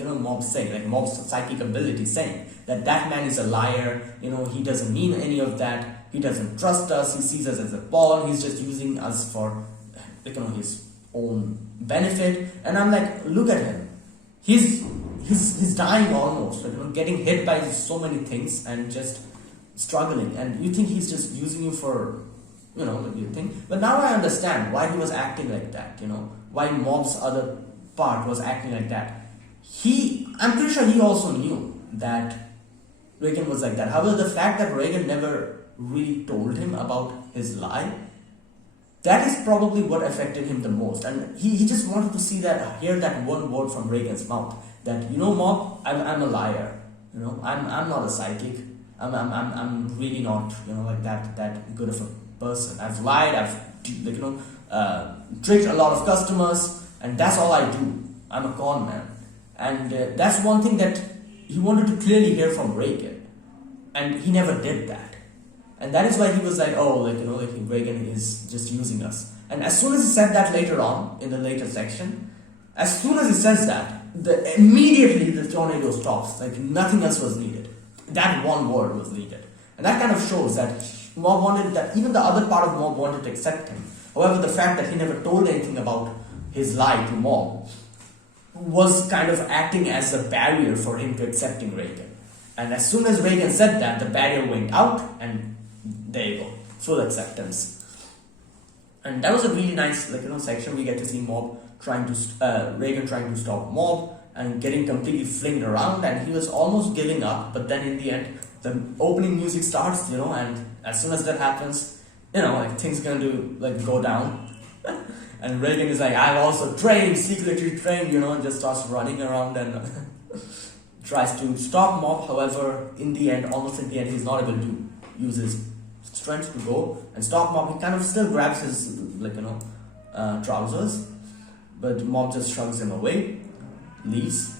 Mob saying? Like, Mob's psychic ability saying that man is a liar, he doesn't mean any of that, he doesn't trust us, he sees us as a pawn, he's just using us for his own benefit. And I'm like, look at him, he's dying almost, getting hit by so many things and just struggling, and you think he's just using you for you think. But now I understand why he was acting like that, why Mob's other part was acting like that. I'm pretty sure he also knew that Reigen was like that. However, the fact that Reigen never really told him about his lie, that is probably what affected him the most. And he just wanted to hear that one word from Reigen's mouth, that, Mob, I'm a liar, I'm not a psychic, I'm really not, like that good of a person. I've lied, I've tricked a lot of customers, and that's all I do. I'm a con man. And that's one thing that he wanted to clearly hear from Reigen, and he never did that. And that is why he was like, oh, Reigen is just using us. And as soon as he said that later on, in the later section, as soon as he says that, immediately the tornado stops. Like, nothing else was needed. That one word was needed. And that kind of shows that Mob wanted, that even the other part of Mob wanted to accept him. However, the fact that he never told anything about his lie to Mob was kind of acting as a barrier for him to accepting Reigen. And as soon as Reigen said that, the barrier went out, and there you go, full acceptance. And that was a really nice, section. We get to see Reigen trying to stop Mob and getting completely flinged around, and he was almost giving up. But then in the end, the opening music starts, and as soon as that happens, things gonna go down. And Reigen is like, I've also secretly trained, and just starts running around and tries to stop Mob. However, almost in the end, he's not able to use his strength to go and stop Mob. He kind of still grabs his, trousers, but Mob just shrugs him away, leaves,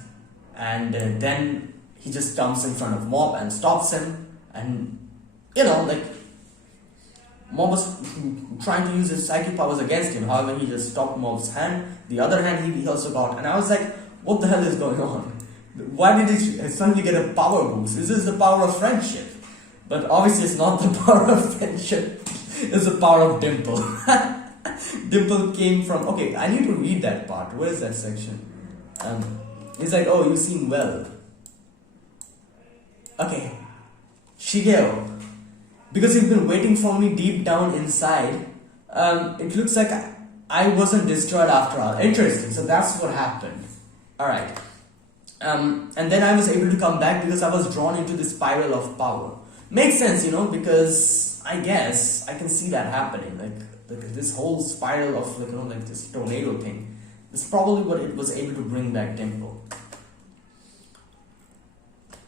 and then he just comes in front of Mob and stops him. And, Mob was trying to use his psychic powers against him. However, he just stopped Mob's hand. The other hand he also got. And I was like, what the hell is going on? Why did he suddenly get a power boost? This is the power of friendship. But obviously, it's not the power of friendship, it's the power of Dimple. Dimple came from. Okay, I need to read that part. Where is that section? He's like, oh, you seem well. Okay. Shigeo, because you've been waiting for me deep down inside, it looks like I wasn't destroyed after all. Interesting. So that's what happened. Alright. And then I was able to come back because I was drawn into the spiral of power. Makes sense, because I guess I can see that happening. Like this whole spiral of like this tornado thing. It's probably what it was able to bring back Dimple.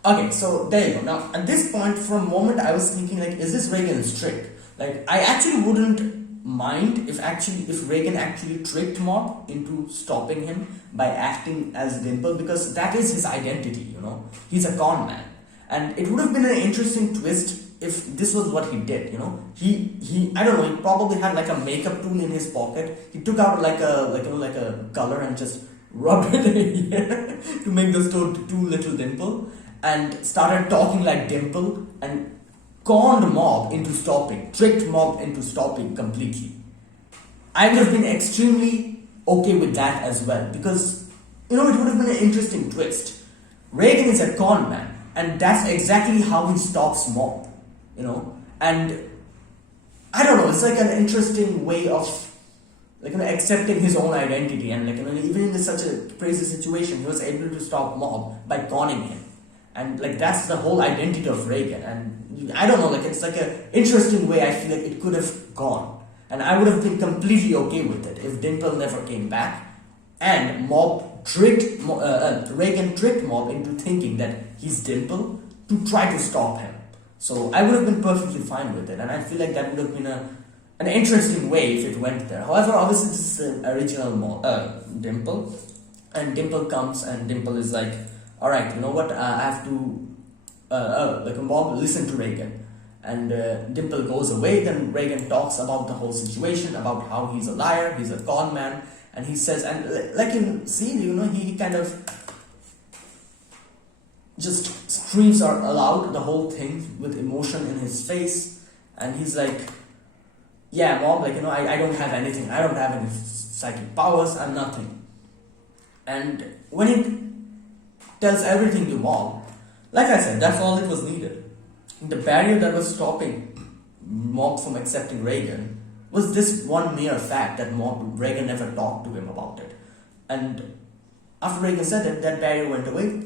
Okay, so there you go. Now at this point, for a moment, I was thinking like, is this Reigen's trick? Like, I actually wouldn't mind if Reigen actually tricked Mob into stopping him by acting as Dimple, because that is his identity. He's a con man, and it would have been an interesting twist if this was what he did. He I don't know. He probably had like a makeup tool in his pocket. He took out like a color and just rubbed it in here to make this two little Dimple, and started talking like Dimple and conned Mob into stopping, tricked Mob into stopping completely. I would have been extremely okay with that as well, because it would have been an interesting twist. Reigen is a con man, and that's exactly how he stops Mob, and I don't know, it's like an interesting way of accepting his own identity, and even in such a crazy situation, he was able to stop Mob by conning him. And that's the whole identity of Reigen. And I don't know, it's like an interesting way I feel like it could have gone. And I would have been completely okay with it if Dimple never came back and Reigen tricked Mob into thinking that he's Dimple to try to stop him. So I would have been perfectly fine with it. And I feel like that would have been an interesting way if it went there. However, obviously this is the original Dimple. And Dimple comes and Dimple is like, alright, you know what, I have to, Mob, listen to Reigen. And Dimple goes away, then Reigen talks about the whole situation, about how he's a liar, he's a con man, and he says, and like in scene, he kind of just screams out aloud the whole thing with emotion in his face, and he's like, yeah, Mob, I don't have anything, I don't have any psychic powers, I'm nothing. And when he tells everything to Mob, like I said, that's all it was needed. The barrier that was stopping Mob from accepting Reigen was this one mere fact that Reigen never talked to him about it. And after Reigen said it, that barrier went away,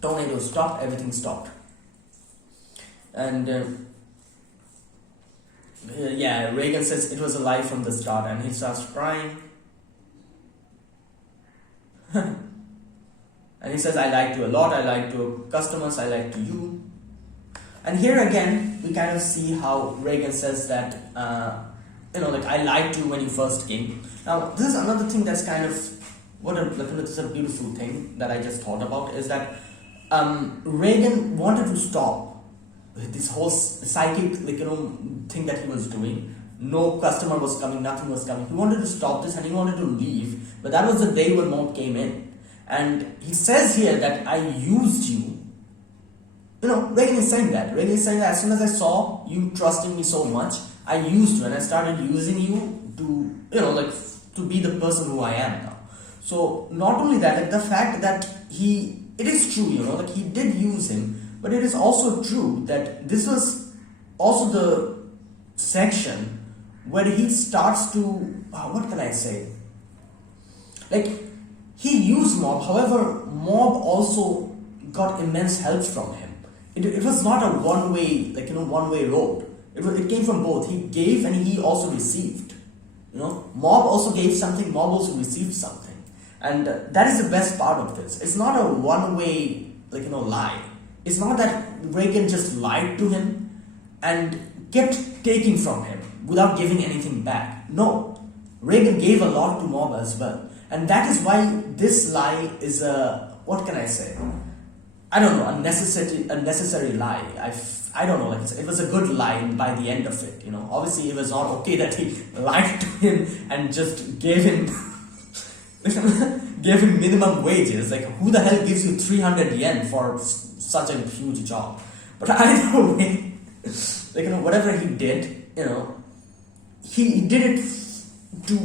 tornado stopped, everything stopped. And Reigen says it was a lie from the start, and he starts crying. And he says, I lied to a lot, I lied to customers, I lied to you. And here again, we kind of see how Reigen says that, I lied to you when you first came. Now, this is another thing that's kind of, this is a beautiful thing that I just thought about, is that Reigen wanted to stop this whole psychic, thing that he was doing. No customer was coming, nothing was coming. He wanted to stop this and he wanted to leave. But that was the day when Mob came in. And he says here that I used you. Reigen is saying that. Reigen is saying that as soon as I saw you trusting me so much, I used you and I started using you to, to be the person who I am now. So not only that, the fact that it is true, he did use him, but it is also true that this was also the section where he starts to, what can I say? He used Mob, however, Mob also got immense help from him. It was not a one-way, one-way road. It came from both. He gave and he also received. Mob also gave something, Mob also received something. And that is the best part of this. It's not a one-way, lie. It's not that Reigen just lied to him and kept taking from him without giving anything back. No. Reigen gave a lot to Mob as well. And that is why this lie is what can I say? I don't know, a necessary lie. I don't know, it was a good lie by the end of it, Obviously, it was not okay that he lied to him and just gave him minimum wages. Who the hell gives you 300 yen for such a huge job? But either way, like, whatever he did, he did it to,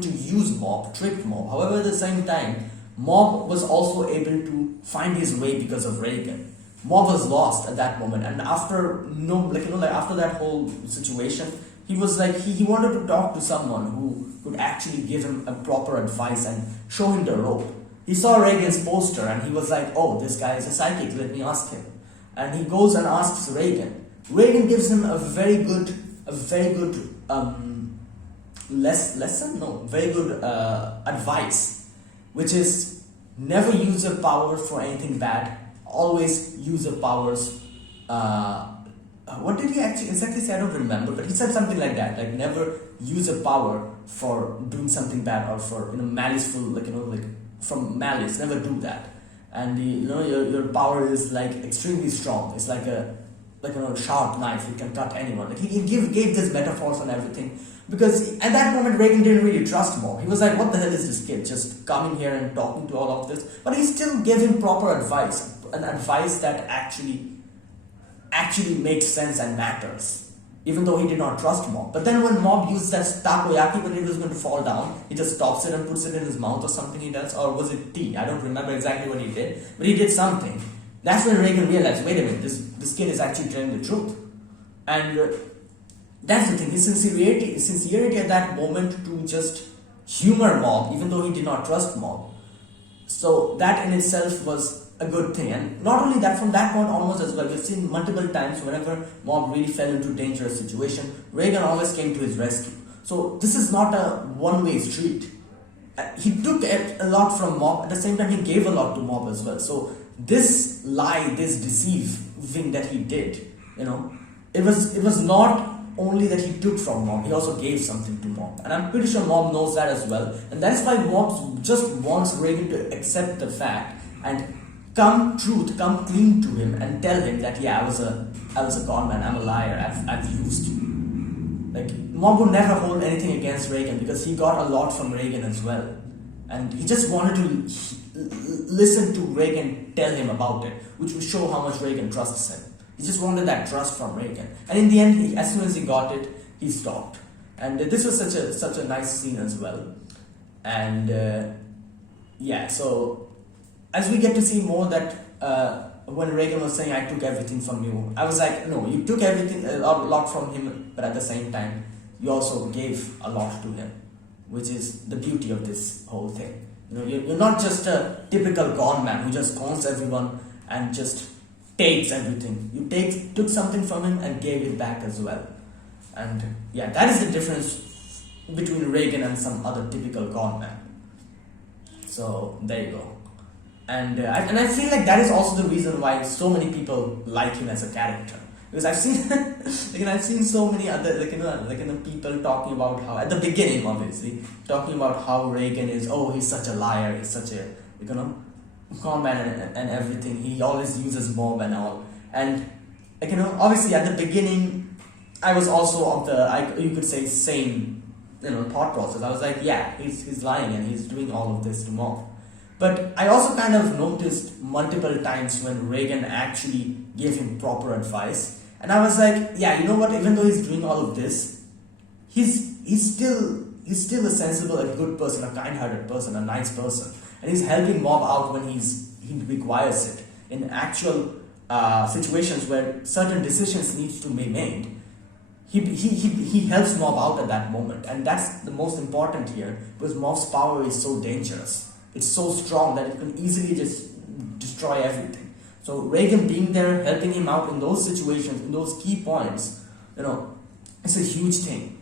to use mob, trick mob. However, at the same time, mob was also able to find his way because of Reagan. Mob was lost at that moment, and after after that whole situation, he was like he wanted to talk to someone who could actually give him a proper advice and show him the rope. He saw Reagan's poster and he was like, oh, this guy is a psychic, let me ask him. And he goes and asks Reagan. Reagan gives him a very good advice, which is never use your power for anything bad. Always use your powers. What did he actually exactly say? I don't remember, but he said something like that, like never use a power for doing something bad or for maliceful, from malice. Never do that. And your power is like extremely strong. It's like a sharp knife. You can cut anyone. Like he gave these metaphors and everything, because at that moment Reagan didn't really trust Mob. He was like, what the hell is this kid just coming here and talking to all of this? But he still gave him proper advice, an advice that actually makes sense and matters, even though he did not trust Mob. But then when Mob used that takoyaki when it was going to fall down, he just stops it and puts it in his mouth or something he does. Or was it tea? I don't remember exactly what he did, but he did something. That's when Reagan realized, wait a minute, this kid is actually telling the truth. And that's the thing, his sincerity at that moment to just humor Mob, even though he did not trust Mob. So that in itself was a good thing. And not only that, from that point onwards as well, we've seen multiple times whenever Mob really fell into a dangerous situation, Reagan always came to his rescue. So this is not a one-way street. He took a lot from Mob, at the same time he gave a lot to Mob as well. So this lie, this deceiving that he did, it was not only that he took from Mob, he also gave something to Mob. And I'm pretty sure Mob knows that as well. And that's why Mob just wants Reagan to accept the fact and come clean to him and tell him that, yeah, I was a con man, I'm a liar, I've used you. Like, Mob would never hold anything against Reagan because he got a lot from Reagan as well. And he just wanted to listen to Reagan tell him about it, which would show how much Reagan trusts him. He just wanted that trust from Reagan. And in the end, as soon as he got it, he stopped. And this was such a nice scene as well. And so as we get to see more that when Reagan was saying, I took everything from you, I was like, no, you took everything, a lot from him, but at the same time, you also gave a lot to him, which is the beauty of this whole thing. You're not just a typical con man who just cons everyone and just takes everything. You took something from him and gave it back as well. And yeah, that is the difference between Reagan and some other typical con man. So there you go. And I feel like that is also the reason why so many people like him as a character. Because I've seen so many other people talking about how, at the beginning obviously, talking about how Reagan is, he's such a liar, he's such a con man and everything. He always uses Mob and all. And obviously at the beginning, I was also of the you could say same thought process. I was like, yeah, he's lying and he's doing all of this to Mob. But I also kind of noticed multiple times when Reagan actually gave him proper advice. And I was like, yeah, you know what, even though he's doing all of this, he's still a sensible, a good person, a kind-hearted person, a nice person. And he's helping Mob out when he requires it. In actual situations where certain decisions need to be made, he helps Mob out at that moment. And that's the most important here, because Mob's power is so dangerous. It's so strong that it can easily just destroy everything. So Reagan being there, helping him out in those situations, in those key points, it's a huge thing.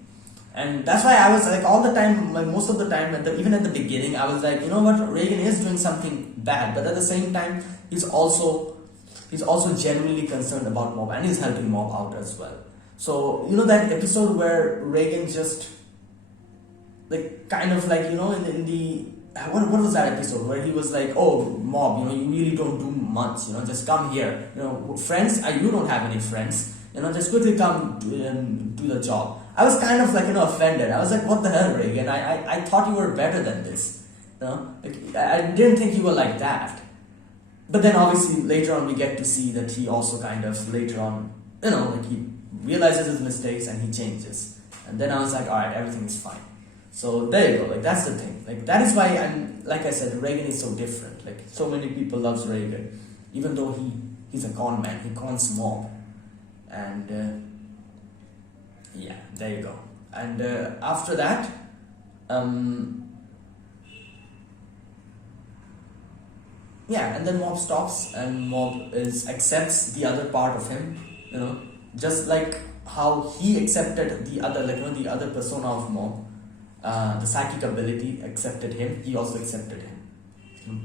And that's why I was like all the time, most of the time, even at the beginning, I was like, you know what, Reagan is doing something bad, but at the same time, he's also genuinely concerned about Mob and he's helping Mob out as well. So, that episode where Reagan just, in the what was that episode where he was like, oh, Mob, you really don't do much, just come here, friends, you don't have any friends, just quickly come and do the job. I was kind of offended. I was like, what the hell, Reagan, I thought you were better than this, I didn't think you were like that. But then obviously later on we get to see that he also kind of later on, he realizes his mistakes and he changes. And then I was like, all right, everything is fine. So there you go. Like that's the thing. Like that is why like I said, Reagan is so different. Like so many people loves Reagan, even though he's a con man. He cons mob, and yeah, there you go. And after that, yeah, and then mob stops, and mob accepts the other part of him, just like how he accepted the other, the other persona of mob, the psychic ability accepted him. He also accepted him.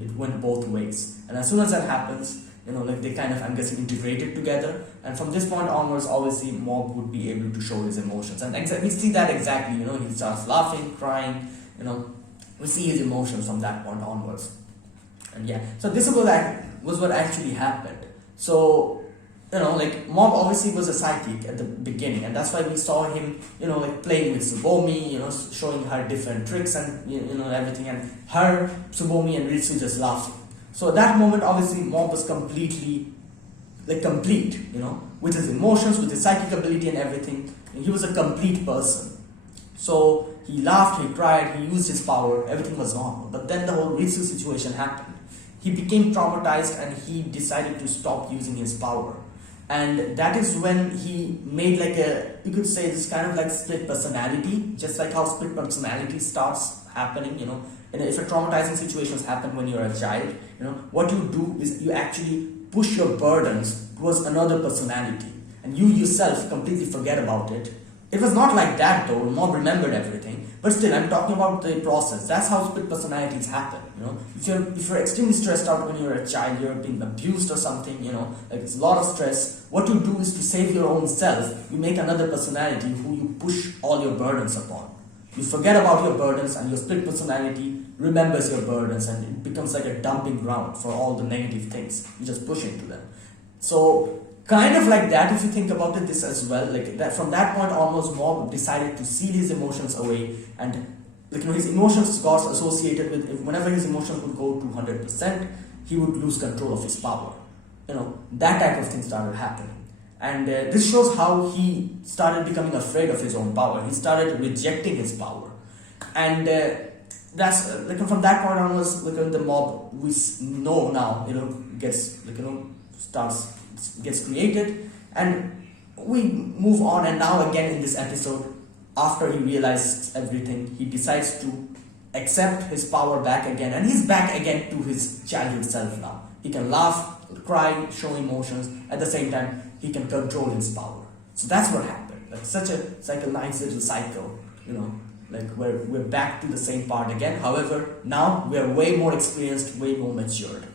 It went both ways, and as soon as that happens, they kind of, I'm guessing, integrated together. And from this point onwards, obviously, mob would be able to show his emotions, and we see that exactly. He starts laughing, crying. We see his emotions from that point onwards. And yeah, so this was what actually happened. So, Mob obviously was a psychic at the beginning, and that's why we saw him, playing with Tsubomi, showing her different tricks and, everything, and her, Tsubomi and Ritsu just laughing. So at that moment, obviously, Mob was completely, complete, with his emotions, with his psychic ability and everything. And he was a complete person. So he laughed, he cried, he used his power, everything was normal. But then the whole Ritsu situation happened. He became traumatized and he decided to stop using his power. And that is when he made you could say this kind of split personality, just like how split personality starts happening, And if a traumatizing situations happen when you're a child, what you do is you actually push your burdens towards another personality. And you yourself completely forget about it. It was not like that though, Mob remembered everything. But still, I'm talking about the process. That's how split personalities happen, If you're extremely stressed out when you're a child, you're being abused or something, it's a lot of stress. What you do is to save your own self, you make another personality who you push all your burdens upon. You forget about your burdens and your split personality remembers your burdens, and it becomes like a dumping ground for all the negative things. You just push into them. So, kind of like that, if you think about it, this as well, that from that point onwards, Mob decided to seal his emotions away, and his emotions got associated with, whenever his emotions would go to 100%, he would lose control of his power. That type of thing started happening. And this shows how he started becoming afraid of his own power. He started rejecting his power. And that's, from that point onwards, the Mob we know now, gets, gets created, and we move on. And now again in this episode, after he realizes everything, he decides to accept his power back again, and he's back again to his childhood self now. He can laugh, cry, show emotions, at the same time he can control his power. So that's what happened. It's like a nice little cycle, we're back to the same part again. However, now we're way more experienced, way more matured,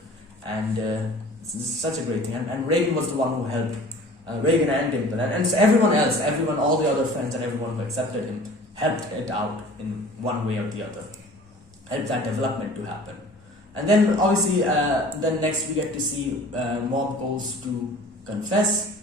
and this is such a great thing. And Reagan was the one who helped, Reagan and Dimple, and everyone else, all the other friends and everyone who accepted him, helped it out in one way or the other, helped that development to happen. And then obviously, then next we get to see Mob goes to confess.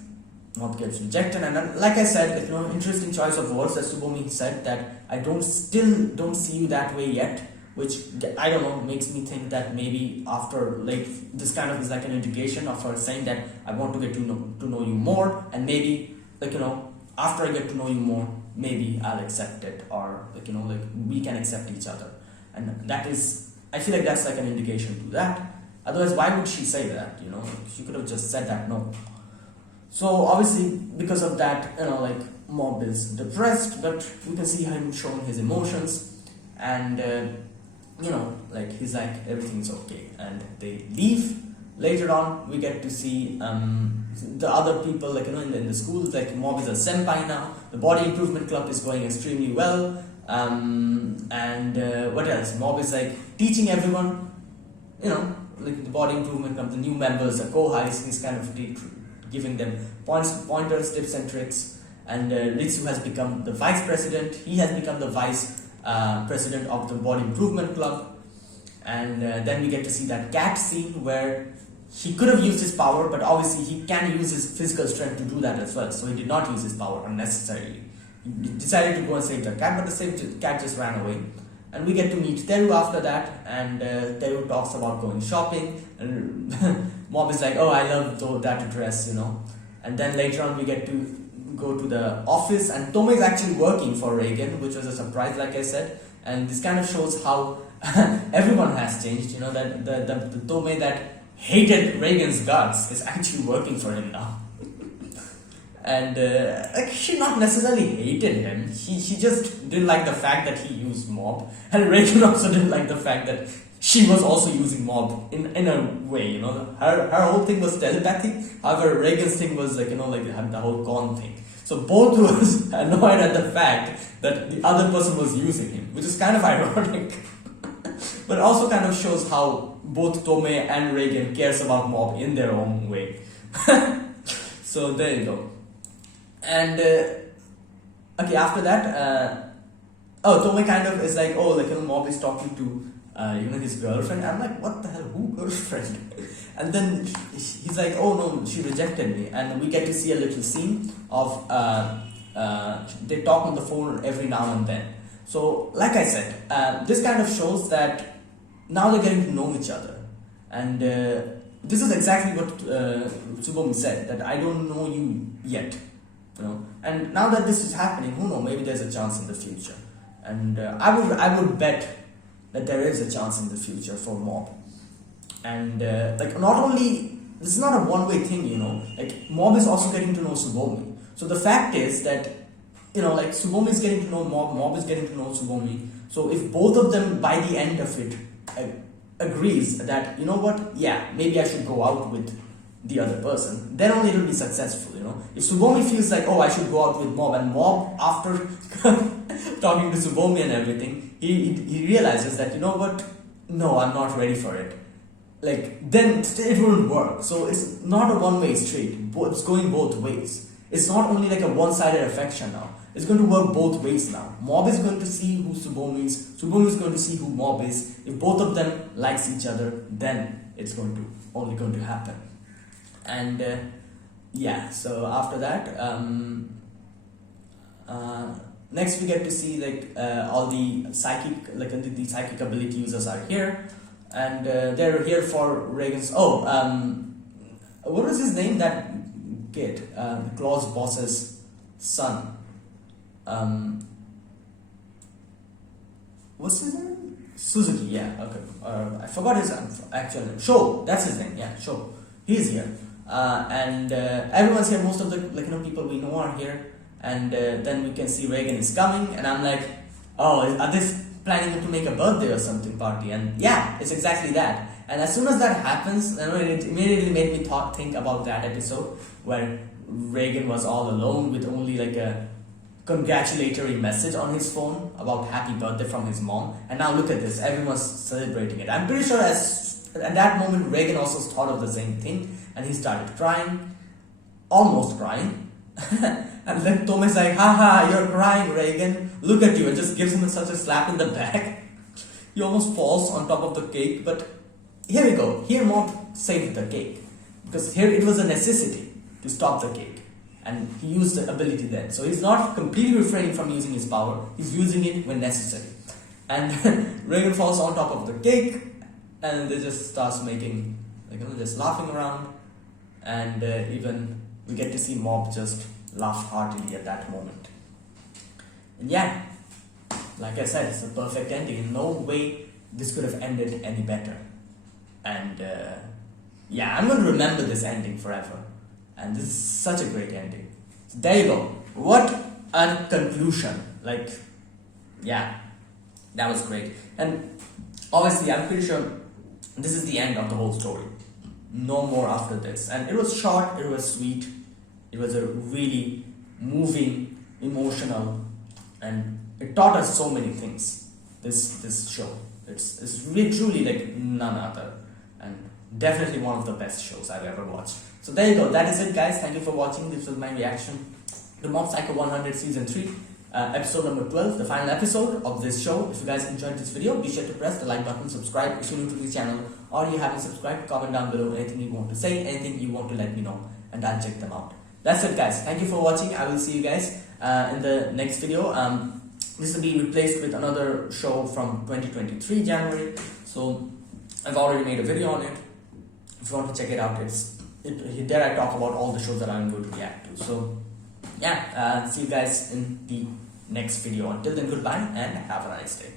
Mob gets rejected, and then, like I said, interesting choice of words. As Tsubomi said that I still don't see you that way yet, which, I don't know, makes me think that maybe after, this kind of is like an indication of her saying that I want to get to know you more, and maybe, after I get to know you more, maybe I'll accept it, or, we can accept each other. And that is, I feel like that's like an indication to that. Otherwise, why would she say that, She could have just said that, no. So, obviously, because of that, Mob is depressed, but we can see him showing his emotions, and, he's like, everything's okay, and they leave. Later on, we get to see the other people, in the schools, Mob is a senpai now. The Body Improvement Club is going extremely well, and what else? Mob is teaching everyone, the Body Improvement Club, the new members, the kohais. He's kind of giving them pointers, tips, and tricks. And Ritsu has become the vice president. He has become the vice president of the Body Improvement Club. And then we get to see that cat scene where he could have used his power, but obviously he can use his physical strength to do that as well. So he did not use his power unnecessarily. He decided to go and save the cat, but the cat just ran away. And we get to meet Teru after that, and Teru talks about going shopping, and Mob is like, oh, I love that dress, And then later on we get to go to the office, and Tome is actually working for Reagan, which was a surprise, like I said. And this kind of shows how everyone has changed. You know, that the Tome that hated Reagan's guts is actually working for him now. And like, she not necessarily hated him. She just didn't like the fact that he used mob, and Reagan also didn't like the fact that she was also using mob in a way. You know, her whole thing was telepathy. However, Reagan's thing was like, you know, like the whole con thing. So both was annoyed at the fact that the other person was using him, which is kind of ironic. But it also kind of shows how both Tome and Reagan cares about mob in their own way. So there you go. And okay, after that, Tome kind of is like, oh, like, you know, mob is talking to his girlfriend. I'm like, what the hell, who girlfriend? And then he's like, oh no, she rejected me. And we get to see a little scene of they talk on the phone every now and then. So like I said, this kind of shows that now they're getting to know each other. And this is exactly what Tsubomi said, that I don't know you yet. You know, and now that this is happening, who knows? Maybe there's a chance in the future, and I would bet that there is a chance in the future for mob. And like, not only this is not a one-way thing, you know. Like, mob is also getting to know Tsubomi. So the fact is that, you know, like, Tsubomi is getting to know mob, mob is getting to know Tsubomi. So if both of them by the end of it agrees that, you know what, yeah, maybe I should go out with the other person, then only it will be successful, you know. If Tsubomi feels like, oh, I should go out with mob, and mob, after talking to Tsubomi and everything, he realizes that, you know what, no, I'm not ready for it, like, then it wouldn't work. So it's not a one-way street, it's going both ways. It's not only like a one-sided affection now, it's going to work both ways now. Mob is going to see who Tsubomi is going to see who mob is. If both of them likes each other, then it's only going to happen. And yeah, so after that, next we get to see like all the psychic, like the psychic ability users are here, and they're here for Reagan's. What was his name? That kid, Claw's boss's son. What's his name? Suzuki. Yeah. Okay. I forgot his actual name. Sho. That's his name. Yeah. Sho. He's here. And everyone's here. Most of the people we know are here, and then we can see Reagan is coming, and I'm like, oh, are they planning to make a birthday or something party? And yeah, it's exactly that. And as soon as that happens, it immediately made me think about that episode where Reagan was all alone with only like a congratulatory message on his phone about happy birthday from his mom. And now look at this, everyone's celebrating it. I'm pretty sure at that moment Reagan also thought of the same thing, and he started crying, almost crying. And then Tome's like, haha, you're crying, Reagan, look at you, and just gives him such a slap in the back. He almost falls on top of the cake. But here we go, here mob saved the cake, because here it was a necessity to stop the cake, and he used the ability then. So he's not completely refraining from using his power, he's using it when necessary. And Reagan falls on top of the cake, and they just starts making, just laughing around, and even we get to see mob just laugh heartily at that moment. And yeah, like I said, it's a perfect ending. In no way this could have ended any better. And yeah, I'm going to remember this ending forever. And this is such a great ending. So there you go. What a conclusion. Like, yeah, that was great. And obviously, I'm pretty sure this is the end of the whole story. No more after this. And it was short, it was sweet. It was a really moving, emotional, and it taught us so many things. This show. It's really truly like none other. And definitely one of the best shows I've ever watched. So there you go, that is it guys, thank you for watching. This was my reaction to Mob Psycho 100 Season 3, episode number 12, the final episode of this show. If you guys enjoyed this video, be sure to press the like button, subscribe if you're new to this channel, or you haven't subscribed, comment down below anything you want to say, anything you want to let me know, and I'll check them out. That's it guys, thank you for watching. I will see you guys in the next video. This will be replaced with another show from 2023 January, so I've already made a video on it. If you want to check it out, there I talk about all the shows that I'm going to react to. So yeah, see you guys in the next video. Until then, goodbye and have a nice day.